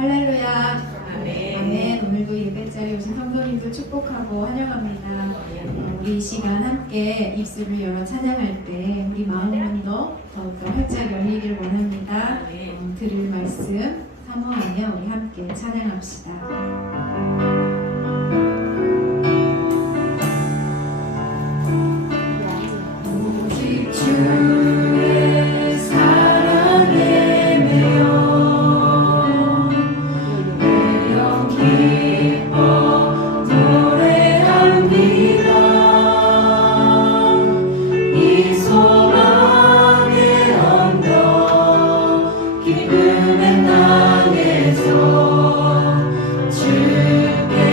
할렐루야. 아멘. 아멘. 오늘도 예배 자리에 오신 성도님들 축복하고 환영합니다. 우리 이 시간 함께 입술을 열어 찬양할 때 우리 마음문도 더욱더 활짝 열리기를 원합니다. 들을 말씀 사모하며 우리 함께 찬양합시다. 오직 주의 사랑에 매여 매여 기뻐 노래합니다. 이 소망의 언덕 기쁨의 땅에서 주께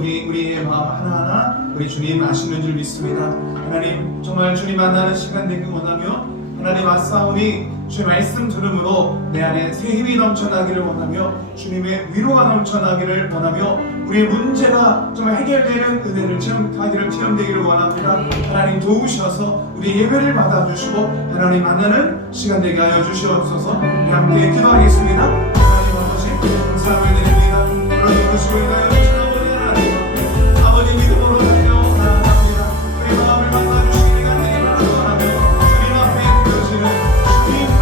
주시는 우리의 마음 하나하나 우리 주님 아시는 줄 믿습니다. 하나님 정말 주님 만나는 시간 되길 원하며 하나님 맞사오니 주의 말씀 들음으로 내 안에 새 힘이 넘쳐나기를 원하며 주님의 위로가 넘쳐나기를 원하며 우리의 문제가 정말 해결되는 은혜를 체험되기를 원합니다. 하나님 도우셔서 우리 예배를 받아주시고 하나님 만나는 시간 되게 하여 주시옵소서. 우리 함께 기도하겠습니다. 하나님 아버지 감사함을 드립니다. 부르시고 있나요? 아버지 믿음으로 달려나갑니다. 우리 마음을 만나주시기가 되기 바라며 주님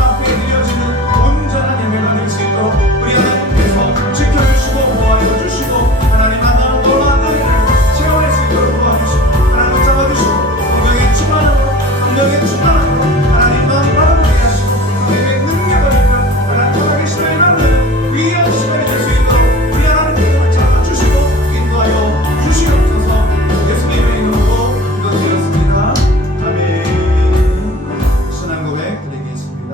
앞에 드려지는 온전한 예배가 될 수 있도록 우리 하나님께서 지켜주시고 보호하여 주시고 하나님 만나는 놀라운 은혜를 체험할 수 있도록 도와주시고 하나님 잡아주시고 성령의 충만함으로 하나님 마음 바라보게 하시고 성령의 능력을 입고 하나님 통하게 시간이 만드는 귀한 시간이 될 수 있도록 우리 하나님께서 잡아주시고 인도하여 주시옵소서. 예수님의 이름으로 기도드렸습니다. 아멘. 신앙 고백 드리겠습니다.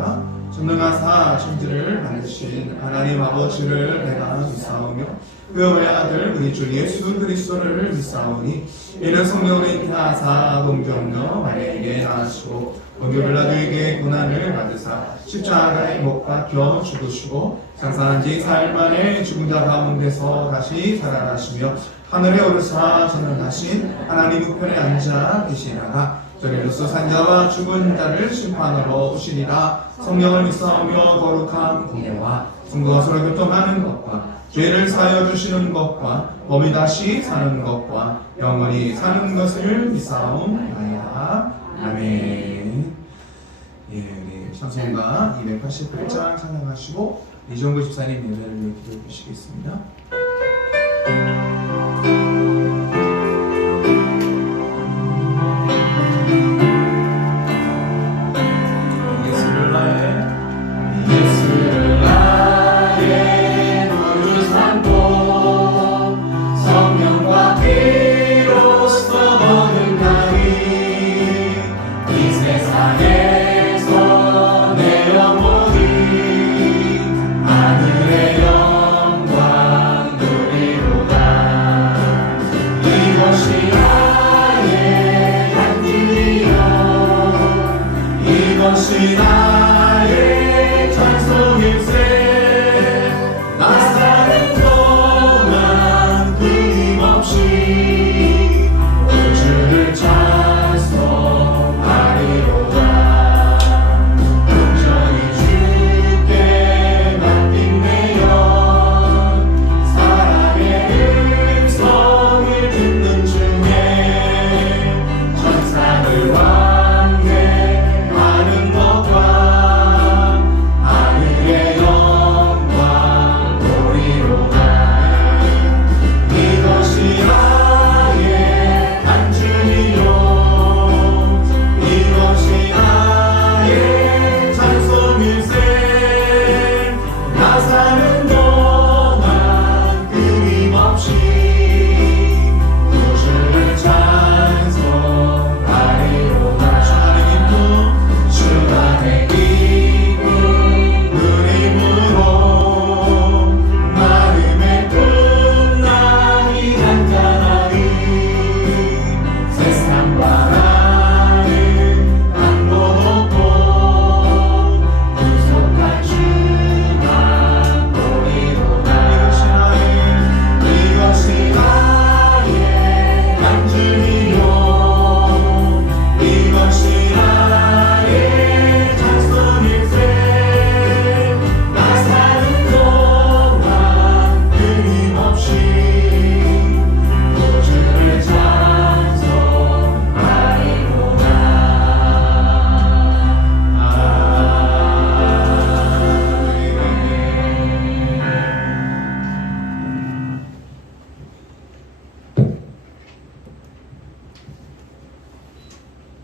전능하사 천지를 만드신 하나님 아버지를 내가 믿사오며 그의 아들 우리 주 예수 그리스도를 믿사오니 이는 성령으로 잉태하사 동정녀 마리아에게 낳으시고 본교 빌라도에게 고난을 받으사 십자가에 못 박혀 죽으시고 장사한 지 사흘 만에 죽은 자 가운데서 다시 살아나시며 하늘에 오르사 전능하신 하나님 우편에 앉아 계시다가 저리로서 산자와 죽은 자를 심판하러 오시리라. 성령을 믿사오며 거룩한 공예와 성도가 서로 교통하는 것과 죄를 사하여 주시는 것과 몸이 다시 사는 것과 영원히 사는 것을 믿사옵나이다. 아멘. 예, 우리 찬송가 288장 찬양하시고 이종구 집사님 예배를 기도해 주시겠습니다.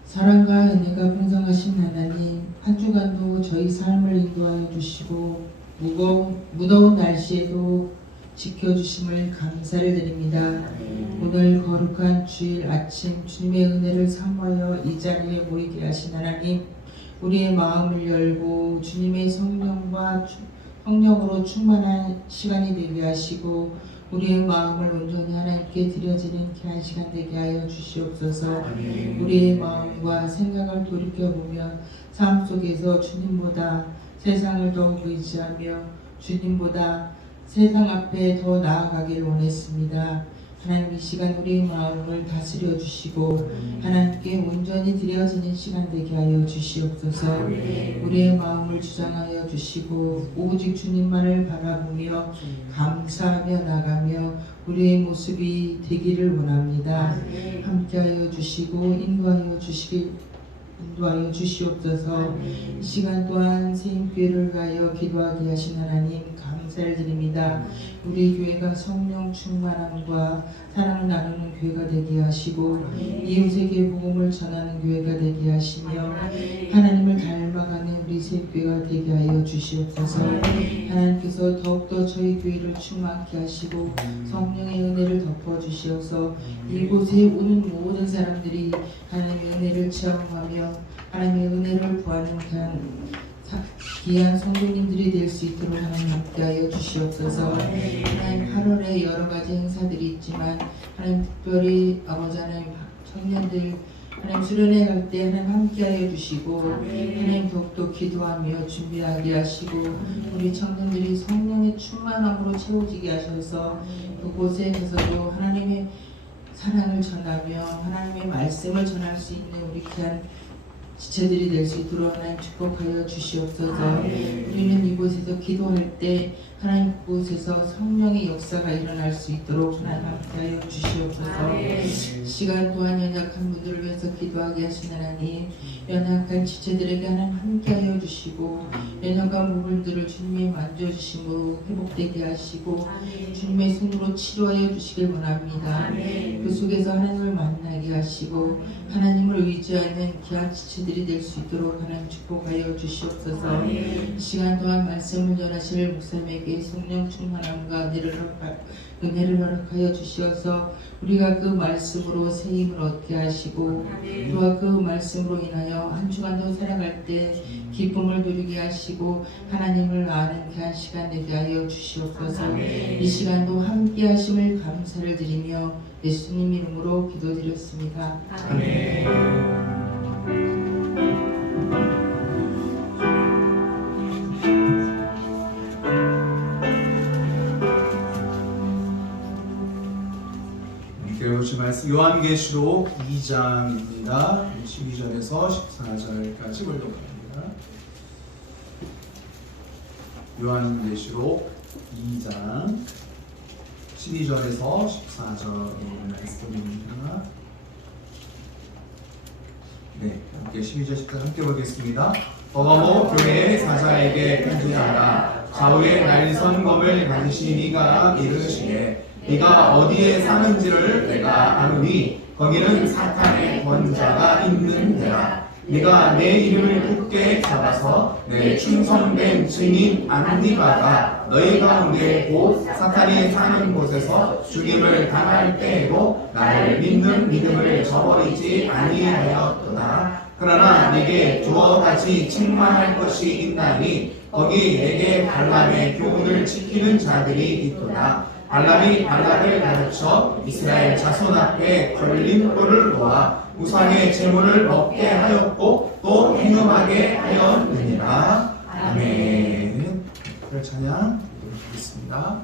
사랑과 은혜가 풍성하신 하나님, 한 주간도 저희 삶을 인도하여 주시고 무더운 날씨에도 지켜주심을 감사를 드립니다. 오늘 거룩한 주일 아침 주님의 은혜를 사모하여 이 자리에 모이게 하신 하나님, 우리의 마음을 열고 주님의 성령으로 충만한 시간이 되게 하시고 우리의 마음을 온전히 하나님께 드려지는 귀한 시간 되게 하여 주시옵소서. 우리의 마음과 생각을 돌이켜보면 삶 속에서 주님보다 세상을 더욱 의지하며 주님보다 세상 앞에 더 나아가길 원했습니다. 하나님 이 시간 우리의 마음을 다스려 주시고 하나님께 온전히 드려지는 시간 되게 하여 주시옵소서. 우리의 마음을 주장하여 주시고 오직 주님만을 바라보며 감사하며 나가며 우리의 모습이 되기를 원합니다. 함께하여 주시고 인도하여 주시옵소서. 이 시간 또한 세임교회를 위하여 기도하게 하신 하나님 감사를 드립니다. 우리 교회가 성령 충만함과 사랑을 나누는 교회가 되게 하시고 이웃에게 복음을 전하는 교회가 되게 하시며 하나님을 닮아가는 우리 세임교회가 되게 하여 주시옵소서. 하나님께서 더욱더 저희 교회를 충만케 하시고 성령의 은혜를 덮어주시어서 이곳에 오는 모든 사람들이 하나님의 은혜를 체험하며 하나님의 은혜를 구하는 귀한 성도님들이 될 수 있도록 하나님 함께하여 주시옵소서. 하나님 8월에 여러 가지 행사들이 있지만 하나님 특별히 아버지 하나님 청년들 하나님 수련회 갈 때 하나님 함께하여 주시고 하나님 더욱더 기도하며 준비하게 하시고 우리 청년들이 성령의 충만함으로 채워지게 하셔서 그곳에 가서도 하나님의 사랑을 전하며 하나님의 말씀을 전할 수 있는 우리 귀한 지체들이 될 수 있도록 하나님 축복하여 주시옵소서. 우리는 이곳에서 기도할 때 하나님 그곳에서 성령의 역사가 일어날 수 있도록 하나님 함께하여 주시옵소서. 시간 또한 연약한 분들을 위해서 기도하게 하신 하나님 연약한 지체들에게 하나님 함께하여 주시고 연약한 부분들을 주님이 만져주심으로 회복되게 하시고 주님의 손으로 치료하여 주시길 원합니다. 그 속에서 하나님을 만나게 하시고 하나님을 의지하는 귀한 지체들이 될 수 있도록 하나님 축복하여 주시옵소서. 이 시간 동안 말씀을 전하실 목사님에게 성령 충만함과 은혜를 허락하여 주시어서 우리가 그 말씀으로 새 힘을 얻게 하시고 또한 그 말씀으로 인하여 한 주간도 살아갈 때 기쁨을 누리게 하시고 하나님을 아는 귀한 시간 되게 하여 주시옵소서. 이 시간도 함께 하심을 감사를 드리며 예수님 이름으로 기도드렸습니다. 아멘. 교우신 말씀 요한계시록 2장입니다. 12절에서 14절까지 올려봅니다. 요한계시록 2장 12절에서 14절 말씀입니다. 네, 함께 12절 14절 함께 보겠습니다. 버가모 교회의 사자에게 편지하라. 좌우에 날선 검을 가지신 이가 이르시되 네가 어디에 사는지를 내가 아노니 거기는 사탄의 권자가 있는 데라. 네가 내 이름을 굳게 잡아서 내 충성된 증인 안디바가 너희 가운데 곧 사탄이 사는 곳에서 죽임을 당할 때에도 나를 믿는 믿음을 저버리지 아니하였도다. 그러나 네게 두어 가지 책망할 것이 있나니 거기 내게 발람의 교훈을 지키는 자들이 있도다. 발람이 발락을 가르쳐 이스라엘 자손 앞에 걸림돌을 놓아 우상의 제물을 먹게 하였고 또 행음하게 하였느니라. 아멘. 별 찬양 드리겠습니다.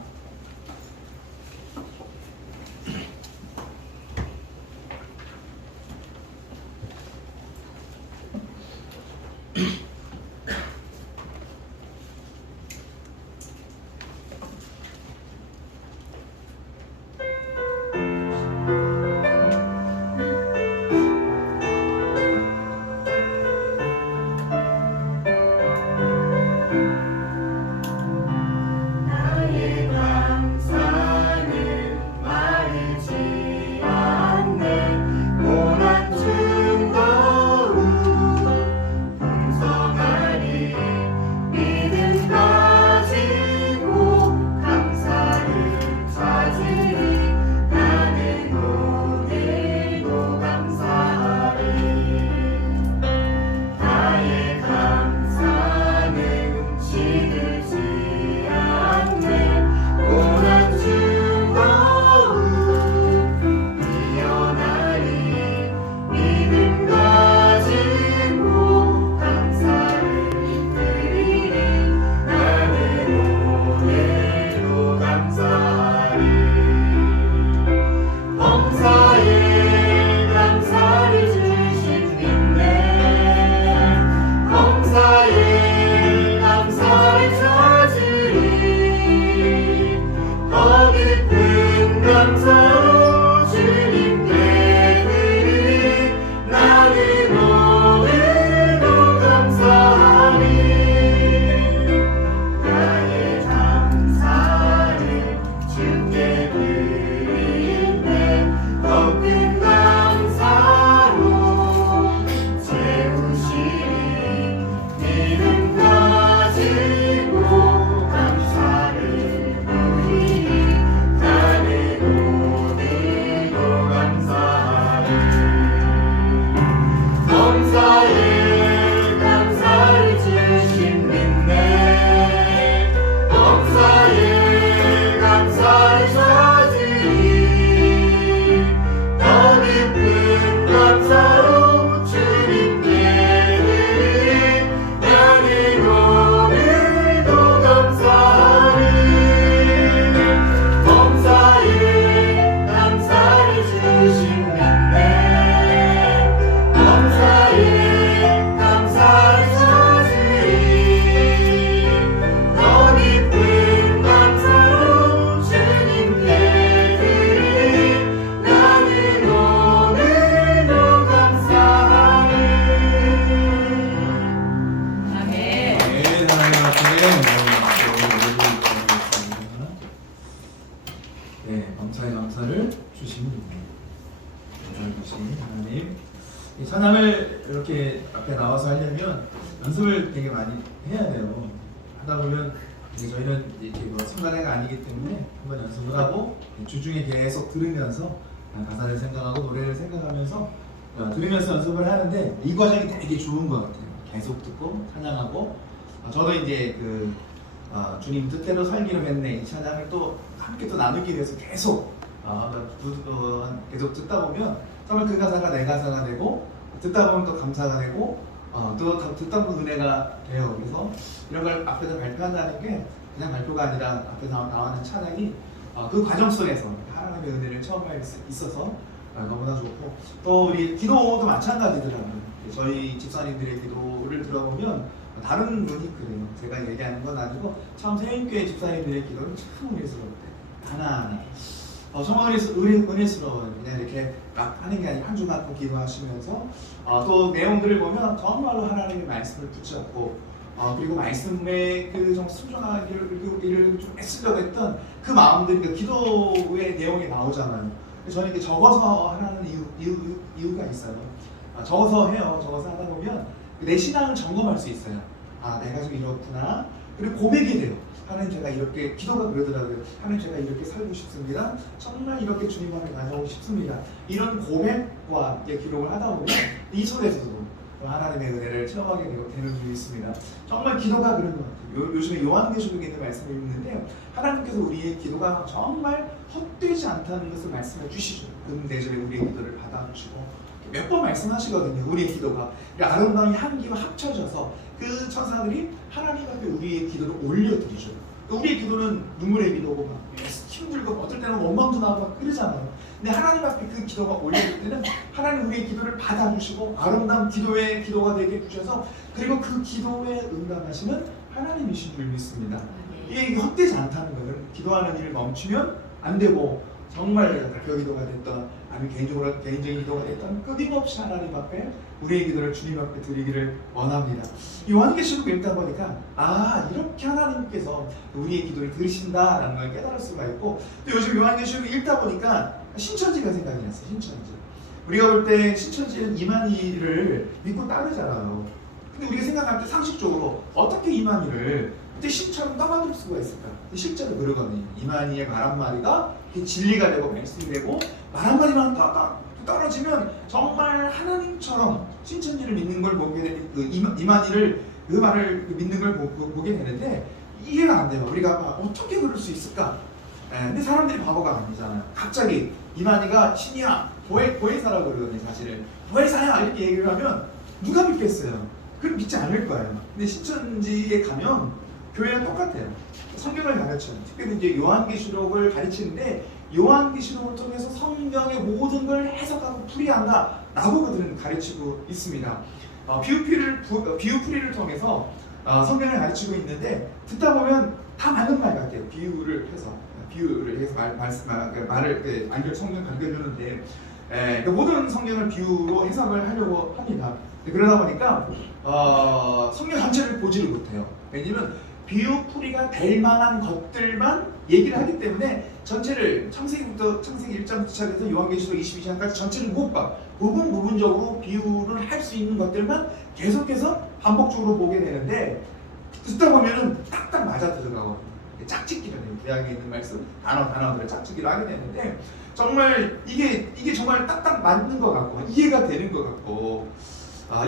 나의 주신 하나님, 이 찬양을 이렇게 앞에 나와서 하려면 연습을 되게 많이 해야 돼요. 하다 보면 이제 저희는 이렇게 뭐 성가대가 아니기 때문에 한번 연습을 하고 주중에 계속 들으면서 가사를 생각하고 노래를 생각하면서 들으면서 연습을 하는데 이 과정이 되게 좋은 것 같아요. 계속 듣고 찬양하고 저도 이제 그 주님 뜻대로 살기로 했네 이 찬양을 또 함께 또 나누기 위해서 계속 계속 듣다 보면 정말 그 가사가 내 가사가 되고 듣다 보면 또 감사가 되고 또 듣다 보면 은혜가 돼요. 그래서 이런 걸 앞에서 발표한다는 게 그냥 발표가 아니라 앞에서 나오는 찬양이 그 과정 속에서 하나님의 은혜를 체험할 수 있어서 너무나 좋고, 또 우리 기도도 마찬가지더라고요. 저희 집사님들의 기도를 들어보면 다른 분이 그래요. 제가 얘기하는 건 아니고 참 새인교회 집사님들의 기도는 참 은혜스러운데 하나하나 정말 은혜스러워요. 그냥 이렇게 막 하는 게 아니고 한 주만 기도하시면서 또 내용들을 보면 정말로 하나님의 말씀을 붙잡고 그리고 말씀의 그 좀 순종하기를 좀 애쓰려고 했던 그 마음들이 그 기도의 내용이 나오잖아요. 저는 이렇게 적어서 하는 이유가 있어요. 적어서 해요. 적어서 하다 보면 내 신앙을 점검할 수 있어요. 내가 좀 이렇구나. 그리고 고백이 돼요. 하나님 제가 이렇게 기도가 그러더라고요. 하나님 제가 이렇게 살고 싶습니다. 정말 이렇게 주님 앞에 나가고 싶습니다. 이런 고백과 기록을 하다 보면 이 속에서도 하나님의 은혜를 체험하게 되는 일이 있습니다. 정말 기도가 그런 것 같아요. 요즘에 요한계시록에 있는 말씀을 읽는데 하나님께서 우리의 기도가 정말 헛되지 않다는 것을 말씀해 주시죠. 그4절에 우리의 기도를 받아주시고 몇 번 말씀하시거든요. 우리의 기도가 아름다운 향기와 합쳐져서 그 천사들이 하나님 앞에 우리의 기도를 올려드리죠. 우리의 기도는 눈물의 기도고 막 힘들고 어떨 때는 원망도 나고 막 그러잖아요. 근데 하나님 앞에 그 기도가 올려질 때는 하나님 우리의 기도를 받아주시고 아름다운 기도가 되게 해주셔서 그리고 그 기도에 응답하시는 하나님이신 줄 믿습니다. 이게 헛되지 않다는 거예요. 기도하는 일을 멈추면 안 되고 정말 대표 기도가 됐던 아니면 개인적인 기도가 됐던 끊임없이 하나님 앞에 우리의 기도를 주님 앞에 드리기를 원합니다. 요한계시록 읽다 보니까 이렇게 하나님께서 우리의 기도를 들으신다라는 걸 깨달을 수가 있고, 또 요즘 요한계시록 읽다 보니까 신천지가 생각이 났어요. 신천지. 우리가 볼 때 신천지는 이만희를 믿고 따르잖아요. 근데 우리가 생각할 때 상식적으로 어떻게 이만희를 근데 신처럼 떠받을 수가 있을까? 실제로 그러거든요. 이만희의 말 한마디가 진리가 되고 말씀이 되고 말 한마디만 떨어지면 정말 하나님처럼 신천지를 믿는 걸 보게 되는 이만희를 그 말을 믿는 걸 보게 되는데 이해가 안 돼요. 우리가 어떻게 그럴 수 있을까? 근데 사람들이 바보가 아니잖아요. 갑자기 이만희가 신이야, 보혜사라고 그러거든요. 사실은 보혜사야 이렇게 얘기를 하면 누가 믿겠어요? 그럼 믿지 않을 거예요. 근데 신천지에 가면 교회랑 똑같아요. 성경을 가르쳐요. 특별히 이제 요한계시록을 가르치는데 요한계시록을 통해서 성경의 모든 걸 해석하고 풀이한다 라고 그들은 가르치고 있습니다. 비유풀이를 통해서 성경을 가르치고 있는데 듣다 보면 다 맞는 말 같아요. 비유를 해서 말을 성경 가르쳐주는데 모든 성경을 비유로 해석을 하려고 합니다. 그러다 보니까 성경 전체를 보지를 못해요. 왜냐면 비유풀이가 될 만한 것들만 얘기를 하기 때문에 전체를 창세기 1장부터 시작해서 요한계시록 22장까지 전체를 못 봐. 부분적으로 비유를 할 수 있는 것들만 계속해서 반복적으로 보게 되는데 듣다 보면은 딱딱 맞아 들어가고 짝짓기를 해요. 구약에 있는 말씀 단어들을 짝짓기를 하게 되는데 정말 이게 정말 딱딱 맞는 것 같고 이해가 되는 것 같고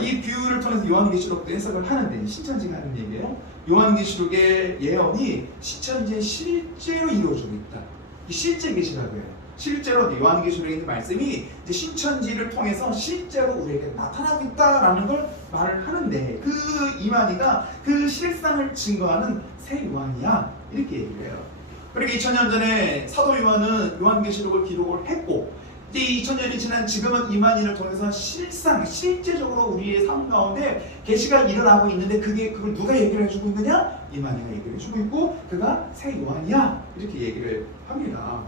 이 비유를 통해서 요한계시록도 해석을 하는데 신천지가 하는 얘기예요. 요한계시록의 예언이 신천지에 실제로 이루어지고 있다. 실제 계시라고요. 실제로 요한계시록에 있는 말씀이 이제 신천지를 통해서 실제로 우리에게 나타나고 있다라는 걸 말을 하는데 그 이만희가 그 실상을 증거하는 새 요한이야 이렇게 얘기를 해요. 그러니까 2000년 전에 사도 요한은 요한계시록을 기록을 했고 이제 2000년이 지난 지금은 이만희를 통해서 실제적으로 우리의 삶 가운데 계시가 일어나고 있는데 그걸 누가 얘기를 해주고 있느냐? 이만희가 얘기를 해주고 있고 그가 새 요한이야 이렇게 얘기를 합니다.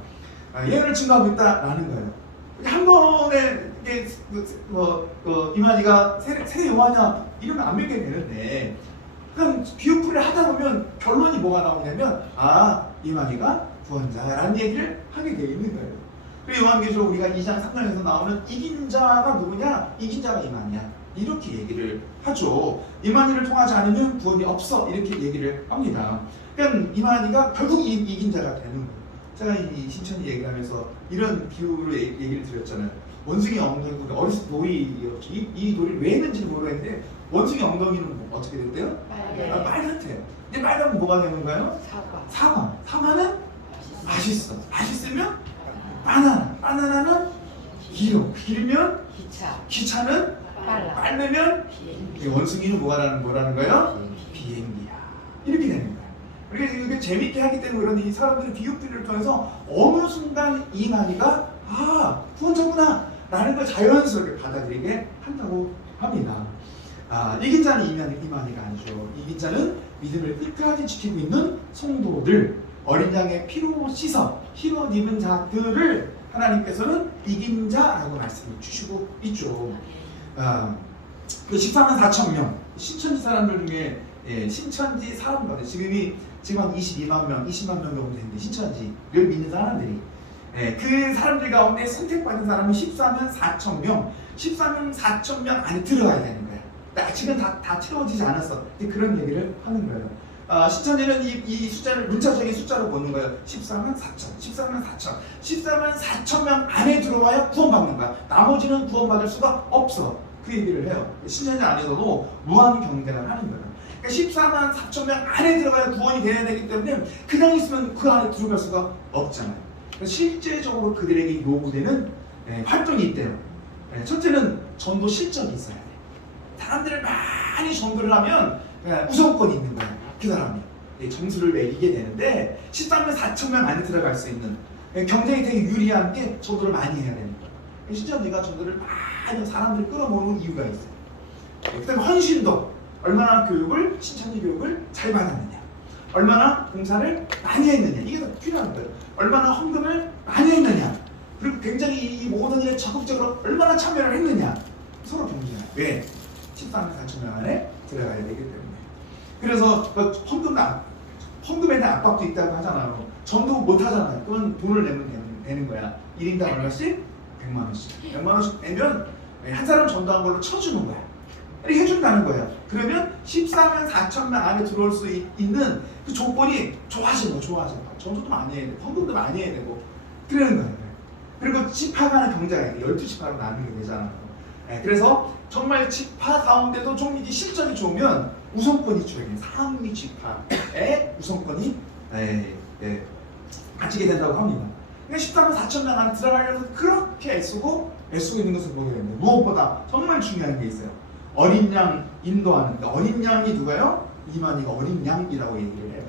예언을 증거하고 있다라는 거예요. 한 번에 이게 이만희가 새 요한이야 이러면 안 믿게 되는데 그럼 비유풀이를 하다 보면 결론이 뭐가 나오냐면 이만희가 구원자라는 얘기를 하게 되어 있는 거예요. 그리고 요한계시록 우리가 2장 3장에서 나오는 이긴 자가 누구냐? 이긴 자가 이만희야. 이렇게 얘기를 하죠. 이만희를 통하지 않으면 구원이 없어. 이렇게 얘기를 합니다. 그러니까 이만희가 결국 이긴 자가 되는 거예요. 제가 이 신천지 얘기를 하면서 이런 비유로 얘기를 드렸잖아요. 원숭이 엉덩이, 어렸을 때 돌이었지. 이 돌이 왜 했는지 모르겠는데 원숭이 엉덩이는 어떻게 됐대요? 빨갛대요. 근데 빨갛면 뭐가 되는 거예요? 사과. 사과는 맛있어. 맛있으면 바나나. 바나나는 길면 기차는 빠르면 원숭이는 뭐라는 거예요? 비행기야. 이렇게 되는 거예요. 그러니까 이게 재밌게 하기 때문에 그런 이 사람들의 비유들을 통해서 어느 순간 이만희가 구원자구나 라는 걸 자연스럽게 받아들이게 한다고 합니다. 이긴 자는 이만희가 아니죠. 이긴 자는 믿음을 끝까지 지키고 있는 성도들, 어린 양의 피로 씻어 힘을 입은 자들을 하나님께서는 이긴 자라고 말씀을 주시고 있죠. 그 14만 4천 명 신천지 사람들 중에 신천지 사람들 지금 한 22만 명, 20만 명 정도 되는데 신천지를 믿는 사람들이 그 사람들 가운데 선택받은 사람은 14만 4천 명, 14만 4천 명 안에 들어가야 되는 거예요. 아직은 다 채워지지 않았어. 그런 얘기를 하는 거예요. 신천지는 이 숫자를 문자적인 숫자로 보는 거예요. 14만 4천, 14만 4천, 14만 4천 명 안에 들어와야 구원받는 거야. 나머지는 구원받을 수가 없어. 그 얘기를 해요. 신천지 안에서도 무한 경쟁을 하는 거예요. 그러니까 14만 4천 명 안에 들어가야 구원이 돼야 되기 때문에 그냥 있으면 그 안에 들어갈 수가 없잖아요. 그러니까 실제적으로 그들에게 요구되는 활동이 있대요. 첫째는 전도 실적이 있어야 돼. 사람들을 많이 전도를 하면 우선권이 있는 거예요. 그 사람이 점수를 매기게 되는데 13만 4천 명 안에 들어갈 수 있는 경쟁이 되게 유리한 게 전도를 많이 해야 되는 거예요. 신천지가 전도를 많이 사람들을 끌어모으는 이유가 있어요. 그 다음에 헌신도 얼마나 신천지 교육을 잘 받았느냐, 얼마나 봉사를 많이 했느냐, 이게 더 필요한 거예요. 얼마나 헌금을 많이 했느냐, 그리고 굉장히 이 모든 일에 적극적으로 얼마나 참여를 했느냐, 서로 경쟁해요. 왜? 14만 4천 명 안에 들어가야 되기 때문에. 그래서 헌금에 대한 압박도 있다고 하잖아요. 전도 못 하잖아요. 그건 돈을 내면 되는 거야. 1인당 얼마씩? 100만 원씩. 100만 원씩 내면 한 사람 전도한 걸로 쳐주는 거야. 이렇게 해준다는 거예요. 그러면 14만 4천 명 안에 들어올 수 있는 그 조건이 좋아지는 거예요. 전도도 많이 해야 되고, 헌금도 많이 해야 되고, 그러는 거예요. 그리고 지파 간의 경쟁이 12지파로 나누게 되잖아요. 그래서 정말 지파 가운데도 좀 이제 실적이 좋으면 우선권이 줘야 돼요. 상위 지파의 우선권이 가지게 된다고 합니다. 그러니까 14만 4천 명 안에 들어가려서 그렇게 애쓰고 있는 것을 보게 됩니다. 무엇보다 정말 중요한 게 있어요. 어린 양 인도하는데, 어린 양이 누가요? 이만희가 어린 양이라고 얘기를 해요.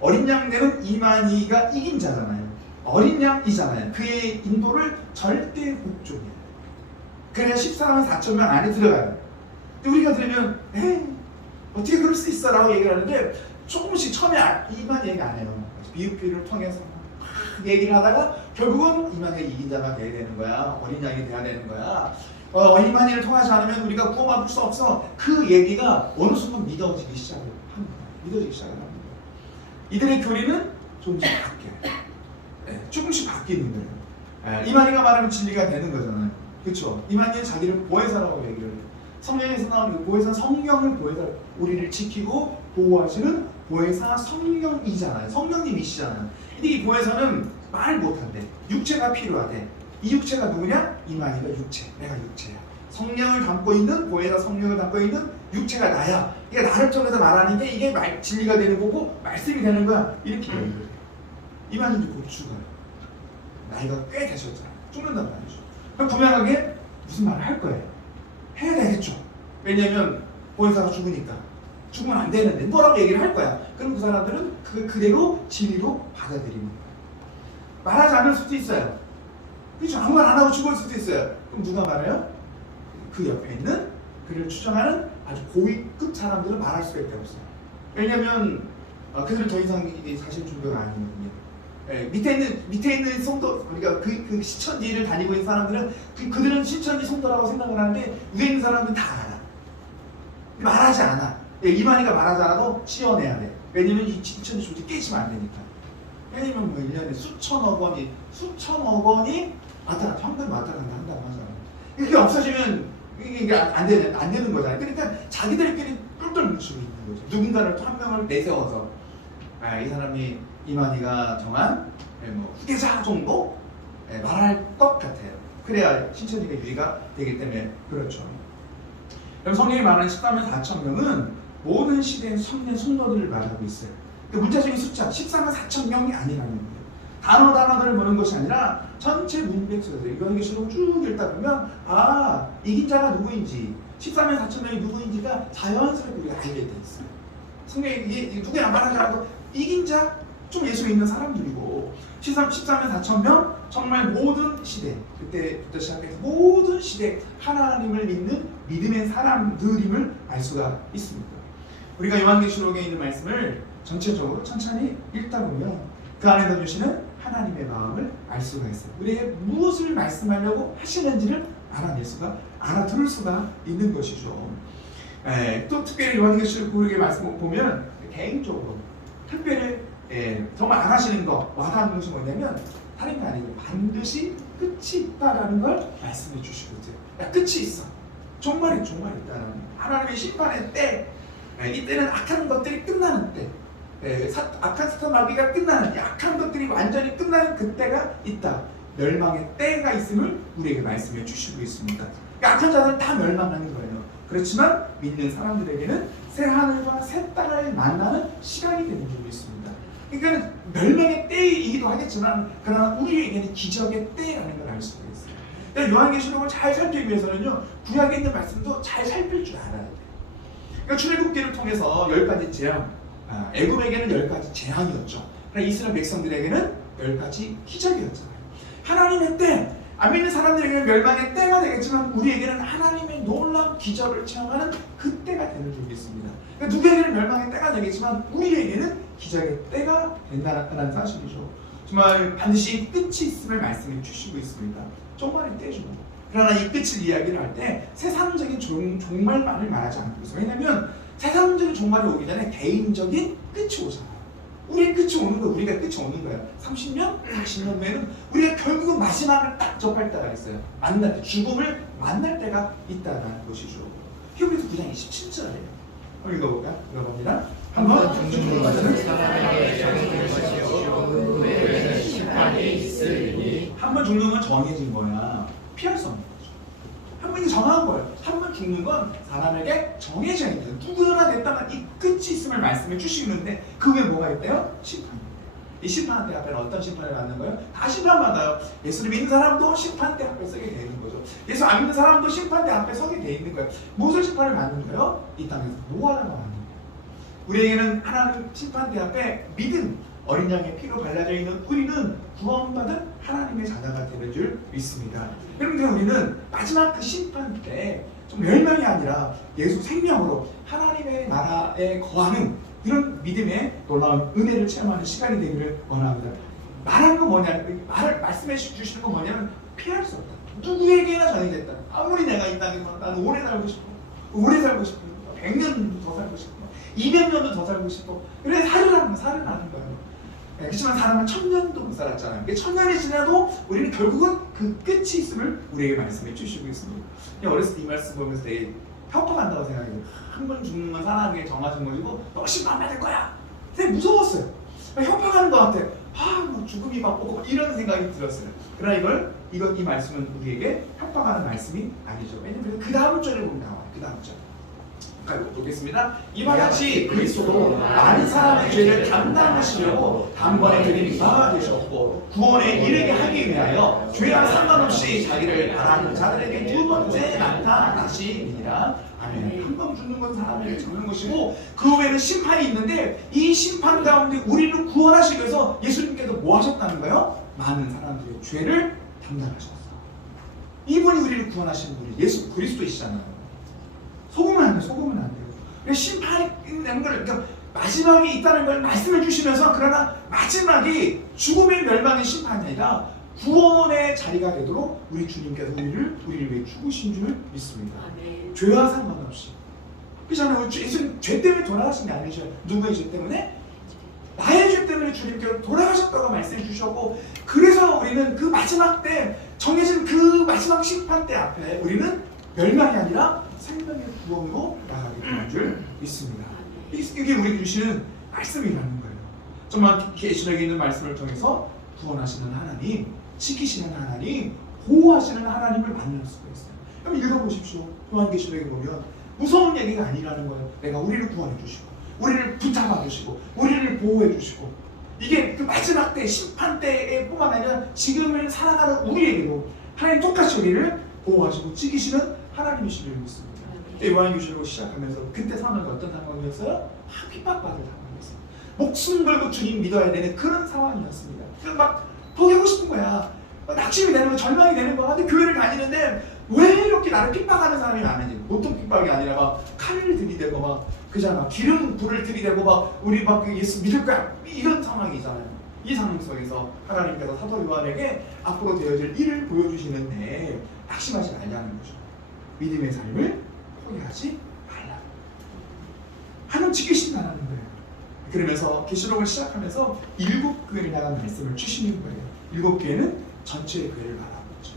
어린 양 되는 이만희가 이긴 자잖아요. 어린 양이잖아요. 그의 인도를 절대 복종해요. 그래야 14만 4천 명 안에 들어가요. 근데 우리가 들으면 어떻게 그럴 수 있어? 라고 얘기를 하는데 조금씩 처음에 이만희 얘기 안 해요. 비유비를 통해서 막 얘기를 하다가 결국은 이만희가 이긴 자가 돼야 되는 거야. 어린 양이 돼야 되는 거야. 이만희를 통하지 않으면 우리가 구원받을 수 없어. 그 얘기가 어느 순간 믿어지기 시작을 합니다. 믿어지기 시작을 합니다. 이들의 교리는 조금씩 바뀌어요. 조금씩 바뀌는 거예요. 이만희가 말하면 진리가 되는 거잖아요. 그렇죠? 이만희는 자기를 보혜사라고 얘기를 해요. 성경에서 나오는 보혜사, 성령을 보혜사, 우리를 지키고 보호하시는 보혜사 성령이잖아요. 성령님이시잖아요. 근데 이 보혜사는 말 못한대. 육체가 필요하대. 이 육체가 누구냐? 이만희가 육체, 내가 육체야. 성령을 담고 있는, 보혜사 성령을 담고 있는 육체가 나야. 그러니까 나를 통해서 말하는 게 이게 진리가 되는 거고 말씀이 되는 거야. 이렇게 얘기를 해요. 이만희도 곧 죽어요. 나이가 꽤 되셨잖아요. 죽는단 말이죠. 그럼 분명하게 무슨 말을 할 거예요. 해야 되겠죠. 왜냐면 보혜사가 죽으니까. 죽으면 안 되는데 뭐라고 얘기를 할 거야. 그럼 그 사람들은 그대로 진리로 받아들이는 거야. 말하지 않을 수도 있어요. 그렇죠. 아무 말 안 하고 죽을 수도 있어요. 그럼 누가 말해요? 그 옆에 있는 그를 추정하는 아주 고위급 사람들은 말할 수가 없어요. 왜냐면 그들은 더 이상 사실 준비가 아니거든요. 밑에 있는 성도, 그러니까 그 신천지를 다니고 있는 사람들은 그들은 신천지 성도라고 생각을 하는데 위에 있는 사람들은 다 알아. 말하지 않아. 이만희가 말하지 않아도 지어내야 돼. 왜냐면 이 신천지 조직 깨지면 안 되니까. 왜냐면 뭐 1년에 수천억 원이 왔다 갔다 현금 왔다 갔다 한다고 하잖아요. 이게 없어지면 이게 안 되는 거잖아요. 그러니까 자기들끼리 똘똘 뭉치고 있는 거죠. 누군가를 또 한 명을 내세워서 이 사람이 이만희가 정한 뭐 후계자 정도 말할 것 같아요. 그래야 신천지가 유지가 되기 때문에 그렇죠. 그럼 성경이 말하는 14만 4천 명은 모든 시대의 성년 성도들을 말하고 있어요. 그 문자적인 숫자 14만 4천 명이 아니라는 거예요. 단어들을 보는 것이 아니라 전체 문맥에서 요한계시록을 쭉 읽다 보면 이긴 자가 누구인지 14만 4천 명이 누구인지가 자연스럽게 우리가 알게 돼 있어요. 성경에 이게 누구야 말하지 않아도 이긴 자 좀 예수 믿는 사람들이고 14만 4천 명 정말 모든 시대 그때부터 시작해서 모든 시대 하나님을 믿는 믿음의 사람들임을 알 수가 있습니다. 우리가 요한계시록에 있는 말씀을 전체적으로 천천히 읽다 보면 그 안에서 주시는 하나님의 마음을 알 수가 있어요. 우리에게 무엇을 말씀하려고 하시는지를 알아들을 수가 있는 것이죠. 또 특별히 요한계시록 우리에게 말씀 보면 개인적으로 특별히 정말 안 하시는 거 와닿는 것이 뭐냐면 다른 게 아니고 반드시 끝이 있다라는 걸 말씀해 주시고 있어요. 끝이 있어. 정말 있다는 하나님의 심판의 때, 이 때는 악한 것들이 끝나는 때, 악한 사탄 마귀가 끝나는 악한 것들이 완전히 끝나는 그때가 있다. 멸망의 때가 있음을 우리에게 말씀해 주시고 있습니다. 그러니까 악한 자들은 다 멸망하는 거예요. 그렇지만 믿는 사람들에게는 새 하늘과 새 땅을 만나는 시간이 되는 줄로 있습니다. 그러니까 멸망의 때이기도 하겠지만 그러나 우리에게는 기적의 때라는 걸 알 수가 있어요. 그러니까 요한계시록을 잘 살피기 위해서는요 구약에 있는 말씀도 잘 살필 줄 알아야 돼요. 그러니까 출애굽기를 통해서 10가지 재앙, 애굽에게는 10가지 재앙이었죠. 그러나 이스라엘 백성들에게는 10가지 기적이었잖아요. 하나님의 때, 안 믿는 사람들에게는 멸망의 때가 되겠지만 우리에게는 하나님의 놀라운 기적을 체험하는 그때가 되는 줄이 있습니다. 그러니까 누구에게는 멸망의 때가 되겠지만 우리에게는 기적의 때가 된다는 사실이죠. 정말 반드시 끝이 있음을 말씀해 주시고 있습니다. 종말의 때죠. 그러나 이 끝을 이야기를 할 때 세상적인 종말만을 말하지 않고 있어요. 왜냐하면 세상적인 종말이 오기 전에 개인적인 끝이 오잖아요. 우리의 끝이 오는 거예요. 우리가 끝이 오는 거예요. 30년, 40년 후에는 우리가 결국은 마지막을 딱 접할 때가 있어요. 만날 때, 죽음을 만날 때가 있다는 것이죠. 히브리서 9장 27절이에요. 한번 읽어볼까요? 읽어봅니다. 한번 죽는 것은 사람에게 정해진 것이요 그 후에는 심판이 있으리니. 한 번 죽는 건 정해진 거야. 피할 수 없는 거죠. 한 번이 정한 거예요. 한 번 죽는 건 사람에게 정해져 있는 거예요. 누구나 됐다면 이 끝이 있음을 말씀해 주시는데 그 후에 뭐가 있대요? 심판입니다. 이 심판대 앞에는 어떤 심판을 받는 거예요? 다 심판받아요. 예수를 믿는 사람도 심판대 앞에 서게 되는 거죠. 예수 안 믿는 사람도 심판대 앞에 서게 돼 있는 거예요. 무슨 심판을 받는 거예요? 이 땅에서 뭐하라고 하는 거예요? 우리에게는 하나님 심판대 앞에 믿음, 어린 양의 피로 발라져 있는 우리는 구원받은 하나님의 자녀가 되는 줄 믿습니다. 그런데 우리는 마지막 그 심판 때 좀 멸망이 아니라 예수 생명으로 하나님의 나라에 거하는 이런 믿음의 놀라운 은혜를 체험하는 시간이 되기를 원합니다. 말한 거 뭐냐면 말씀해 주시는 거 뭐냐면 피할 수 없다. 누구에게나 전이됐다. 아무리 내가 이 땅에서 나는 오래 살고 싶어, 오래 살고 싶어, 100년도 더 살고 싶어, 200년도 더 살고 싶어. 그래 살을 하는 거예요. 그렇지만 사람은 1000년도 못 살았잖아요. 1000년이 지나도 우리는 결국은 그 끝이 있음을 우리에게 말씀해 주시고 있습니다. 어렸을 때 이 말씀 보면서 되게 협박한다고 생각해요. 한 번 죽는 건 사람에게 정하신 것이고 너 심판받을 거야. 되게 무서웠어요. 협박하는 것 같아. 뭐 죽음이 막 오고 이런 생각이 들었어요. 그러나 이 말씀은 우리에게 협박하는 말씀이 아니죠. 왜냐면 그 다음 절에 보면 나와요. 그 다음 절. 보겠습니다. 이와 같이 그리스도도 많은 사람의 죄를 담당하시려고 단번에 드린 바가 되셨고 구원에 이르게 하기 위하여 죄와 상관없이 자기를 바라는 자들에게 두 번째 나타나시니라. 아멘. 한 번 죽는 건 사람에게 정하는 것이고 그 후에는 심판이 있는데 이 심판 가운데 우리를 구원하시기 위해서 예수님께서 뭐 하셨다는 거예요? 많은 사람들의 죄를 담당하셨어. 이분이 우리를 구원하시는 분이 예수 그리스도이시잖아요. 속으면 안 돼요. 심판이 있는 걸, 그러니까 마지막이 있다는 걸 말씀해 주시면서 그러나 마지막이 죽음의 멸망의 심판이 아니라 구원의 자리가 되도록 우리 주님께서 우리를 위해 죽으신 줄 믿습니다. 죄와 상관없이. 그렇잖아요. 예수님 죄 때문에 돌아가신 게 아니죠. 누구의 죄 때문에? 나의 죄 때문에 주님께서 돌아가셨다고 말씀해 주셨고 그래서 우리는 그 마지막 때 정해진 그 마지막 심판대 앞에 우리는 멸망이 아니라 생명의 구원으로 나가게 되는 줄 믿습니다. 이게 우리에게 주시는 말씀이라는 거예요. 정말 계시록에 있는 말씀을 통해서 구원하시는 하나님, 지키시는 하나님, 보호하시는 하나님을 만날 수가 있어요. 그럼 읽어보십시오. 요한계시록에 보면 무서운 얘기가 아니라는 거예요. 내가 우리를 구원해 주시고 우리를 붙잡아 주시고 우리를 보호해 주시고, 이게 그 마지막 때 심판 때에 뿐만 아니라 지금을 살아가는 우리에게도 하나님 똑같이 우리를 보호하시고 지키시는 하나님이시를 믿습니다. 요한계시록을 시작하면서 그때 상황이 어떤 상황이었어요? 핍박받을 상황이었어요. 목숨 걸고 주님 믿어야 되는 그런 상황이었습니다. 그래서 막 포기하고 싶은 거야. 낙심이 되는 거, 절망이 되는 거야. 근데 교회를 다니는데 왜 이렇게 나를 핍박하는 사람이 많은지. 보통 핍박이 아니라 막 칼을 들이대고 막 그잖아, 기름 불을 들이대고 막 우리 막 예수 믿을 거야, 이런 상황이잖아요. 이 상황 속에서 하나님께서 사도 요한에게 앞으로 되어질 일을 보여주시는데 낙심하지 말자는 거죠. 믿음의 삶을 포기하지 말라. 하나님 지키신다는 거예요. 그러면서 계시록을 시작하면서 7교회를 향한 말씀을 주시는 거예요. 7교회는 전체의 교회를 말하는 거죠.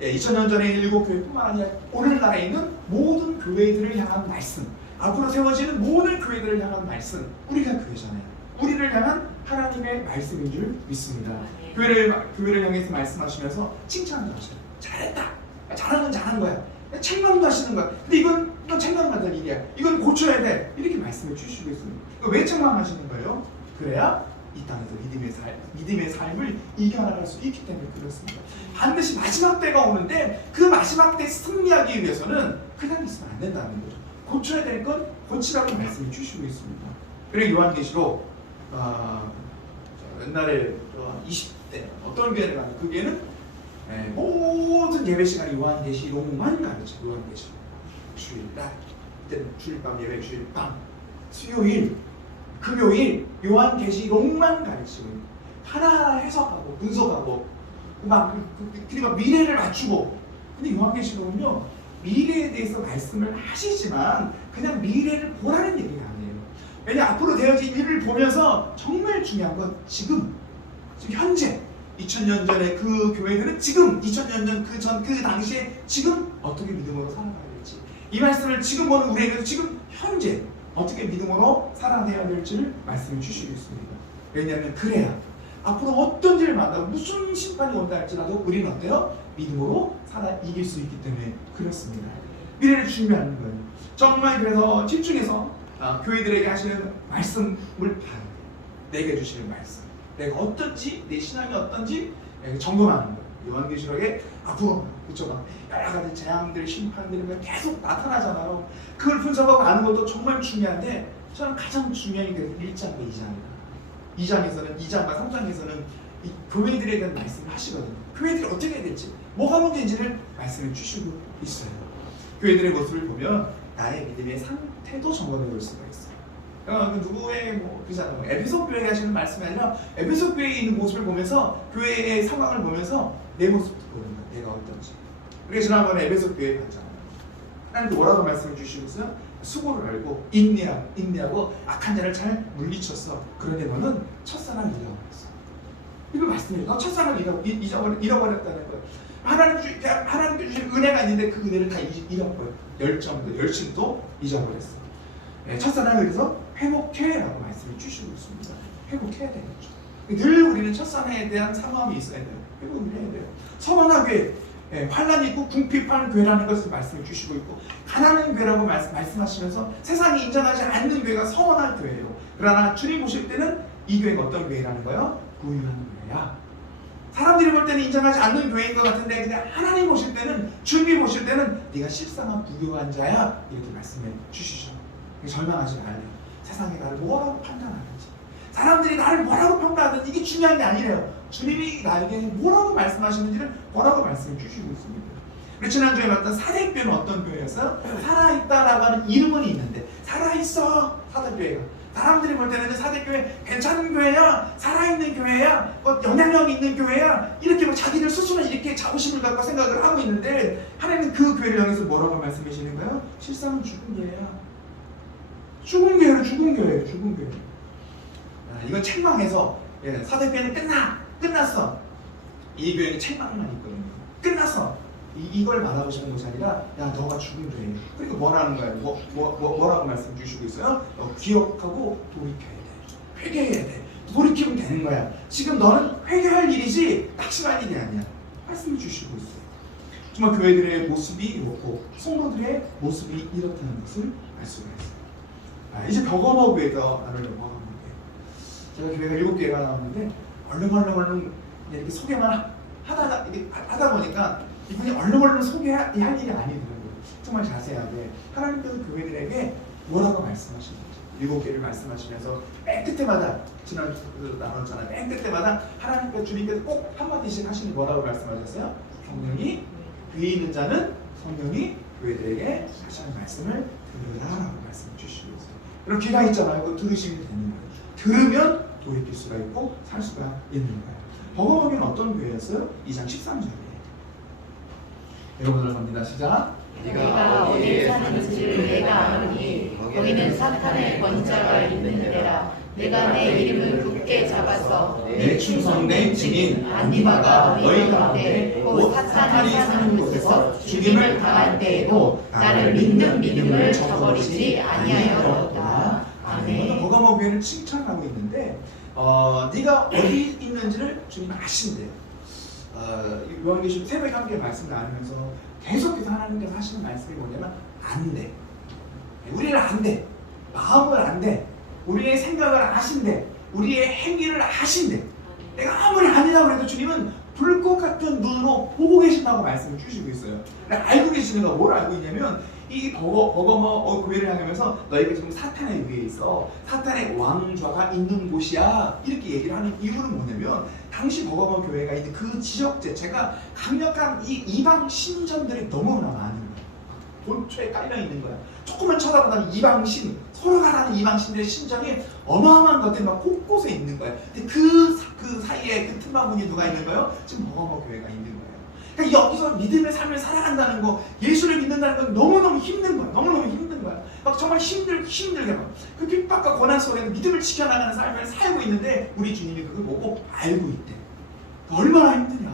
2000년 전에 7교회뿐만 아니라 오늘날에 있는 모든 교회들을 향한 말씀, 앞으로 세워지는 모든 교회들을 향한 말씀, 우리가 교회잖아요. 우리를 향한 하나님의 말씀인 줄 믿습니다. 교회를 향해서 말씀하시면서 칭찬을 하셔요. 잘했다. 잘한 거야. 책망도 하시는 거야. 근데 이건 책망 같은 일이야. 이건 고쳐야 돼. 이렇게 말씀을 주시고 있습니다. 왜 책망하시는 거예요? 그래야 이 땅에서 믿음의 삶을 이겨나갈 수 있기 때문에 그렇습니다. 반드시 마지막 때가 오는데 그 마지막 때 승리하기 위해서는 그냥 있으면 안 된다는 거죠. 고쳐야 될 건 고치라고 말씀을 주시고 있습니다. 그리고 요한계시록 옛날에 20대 어떤 교회를 가는 그 교회는 모든 예배 시간에 요한계시록만 가르쳐. 요한계시록 주일날, 그때는 주일밤 예배, 주일밤, 수요일, 금요일 요한계시록만 가르치고 하나하나 해석하고 분석하고 그리고 미래를 맞추고. 근데 요한계시록은요, 미래에 대해서 말씀을 하시지만 그냥 미래를 보라는 얘기가 아니에요. 왜냐, 앞으로 되어질 일을 보면서 정말 중요한 건 지금 현재 2000년 전에 그 교회들은 지금 2000년 전 그 당시에 지금 어떻게 믿음으로 살아가야 될지, 이 말씀을 지금 보는 우리에게도 지금 현재 어떻게 믿음으로 살아내야 될지를 말씀해 주시고 있습니다. 왜냐하면 그래야 앞으로 어떤 일을 만나고 무슨 심판이 온다 할지라도 우리는 어때요? 믿음으로 살아 이길 수 있기 때문에 그렇습니다. 미래를 준비하는 거예요. 정말 그래서 집중해서 교회들에게 하시는 말씀을 봐야 돼요. 내게 주시는 말씀, 내가 어떤지, 내 신앙이 어떤지 점검하는 거예요. 요한계시록에 앞으로 그쵸, 여러 가지 재앙들, 심판들이 계속 나타나잖아요. 그걸 분석하고 아는 것도 정말 중요한데, 저는 가장 중요한 게 1장과 2장입니다. 2장과 3장에서는 이 교회들에 대한 말씀을 하시거든요. 교회들이 어떻게 해야 될지, 뭐가 문제인지를 말씀해 주시고 있어요. 교회들의 모습을 보면 나의 믿음의 상태도 점검해 볼 수가 있어요. 누구의 그잖아요. 에베소 교회에 하시는 말씀이 아니라 에베소 교회에 있는 모습을 보면서, 교회의 상황을 보면서 내 모습도 보는 거예요. 내가 어떤지. 우리가 지난번에 에베소 교회 봤잖아요. 하나님께 뭐라고 말씀해 주시고 있어요? 수고를 알고 인내하고 악한 자를 잘 물리쳤어. 그런데 너는 첫사랑을 잃어버렸어. 이거 말씀이에요. 너 첫사랑을 잃어버렸다는 거예요. 하나님께 주신 은혜가 있는데 그 은혜를 다 잃어버려. 열심도 잊어버렸어. 첫사랑을 위해서 회복해라고 말씀을 주시고 있습니다. 회복해야 되겠죠. 늘 우리는 첫사랑에 대한 사모함이 있어야 돼요. 회복을 해야 돼요. 서원한 교회, 환난 있고 궁핍한 교회라는 것을 말씀해 주시고 있고, 가난한 교회라고 말씀하시면서 세상이 인정하지 않는 교회가 서원한 교회예요. 그러나 주님 보실 때는 이 교회가 어떤 교회라는 거예요? 부유한 교회야. 사람들이 볼 때는 인정하지 않는 교회인 것 같은데, 근데 하나님 보실 때는, 주님이 보실 때는 네가 실상한 부유한 자야, 이렇게 말씀해 주시죠. 절망하지 말래요. 세상이 나를 뭐라고 판단하는지, 사람들이 나를 뭐라고 평가하든지 이게 중요한 게 아니래요. 주님이 나에게 뭐라고 말씀하시는지를 뭐라고 말씀해 주시고 있습니다. 우리 지난주에 봤던 사대교회는 어떤 교회였어요? 살아있다라고 하는 이름은 있는데 살아있어. 사대교회가 사람들이 볼 때는 사대교회 괜찮은 교회야, 살아있는 교회야, 영향력 있는 교회야, 이렇게 자기들 스스로 이렇게 자부심을 갖고 생각을 하고 있는데, 하나님은 그 교회를 향해서 뭐라고 말씀하시는 거예요? 실상은 죽은 교회야. 죽은 교회는 죽은 교회예요. 죽은 교회. 이건 책망해서 사대교회는 끝났어. 이 교회는 책망만 있거든요. 끝났어. 이걸 말하시는 것이 아니라 야 너가 죽으면 돼. 그러니까 뭐라는 거예요? 뭐라고 말씀 주시고 있어요? 기억하고 돌이켜야 돼. 회개해야 돼. 돌이키면 되는 거야. 지금 너는 회개할 일이지 낙심할 일이 아니야. 말씀을 주시고 있어요. 정말 교회들의 모습이 이렇고 성도들의 모습이 이렇다는 것을 알 수가 있어요. 이제 벽어머 교회가 나누려고 하는데 제가 교회가 7개가 나왔는데 얼른 이렇게 소개만 하다 보니까 이분이 얼른 소개할 일이 아니더라고요. 정말 자세하게 하나님께서 교회들에게 뭐라고 말씀하시는지 7개를 말씀하시면서 맨 끝에마다 지난주도 나눴잖아요. 맨 끝에마다 하나님께서 주님께서 꼭 한마디씩 하시는 뭐라고 말씀하셨어요? 성령이 귀 있는 자는 성령이 교회들에게 하시는 말씀을 들으라라고 말씀을 주시고 있어요. 그럼 귀가 있잖아요. 그거 들으시면 되는 거예요. 들으면 돌이킬 수가 있고 살 수가 있는 거예요. 버거먹이는 어떤 교회였어요? 2장 13절이에요. 여러분들 갑니다. 시작. 네가 어디에 사는지를 내가 아노니 거기는 사탄의 권자가 있는 데라. 내가 내 이름을 굳게 잡아서 내 충성된 증인 안디바가 너희 가운데 곧 사탄이 사는 곳에서 죽임을 당할 때에도 나를 믿는 믿음을 저버리지 아니하였다. 아멘. 버가모 교회를 칭찬하고 있는데 네가 어디 있는지를 주님 아신대요. 요한계시록 새벽에 함께 말씀 나누면서 계속해서 하나님께서 하시는 말씀이 뭐냐면 안 돼. 우리를 안 돼. 마음을 안 돼. 우리의 생각을 아신대. 우리의 행위를 아신대. 내가 아무리 아니라고 해도 주님은 불꽃 같은 눈으로 보고 계신다고 말씀을 주시고 있어요. 알고 계시는 거 뭘 알고 있냐면 이 버거머 교회를 향하면서 너희가 지금 사탄의 위에 있어. 사탄의 왕좌가 있는 곳이야. 이렇게 얘기를 하는 이유는 뭐냐면 당시 버거머 교회가 있는 그 지역 자체가 강력한 이 이방 신전들이 너무나 많은 거야. 본초에 깔려 있는 거야. 조금만 쳐다보면 이방신, 서로가 하는 이방신들의 신전이 어마어마한 것들이 막 곳곳에 있는 거야. 근데 그 사이에 그 틈바구니에 누가 있는 거예요? 지금 버거머 교회가 있는 거예요. 그러니까 여기서 믿음의 삶을 살아간다는 거, 예수를 믿는다는 건 너무너무 힘든 거야. 너무너무 힘든 거야. 막 정말 힘들게 막 그 핍박과 고난 속에서 믿음을 지켜나가는 삶을 살고 있는데 우리 주님이 그걸 보고 알고 있대. 얼마나 힘드냐.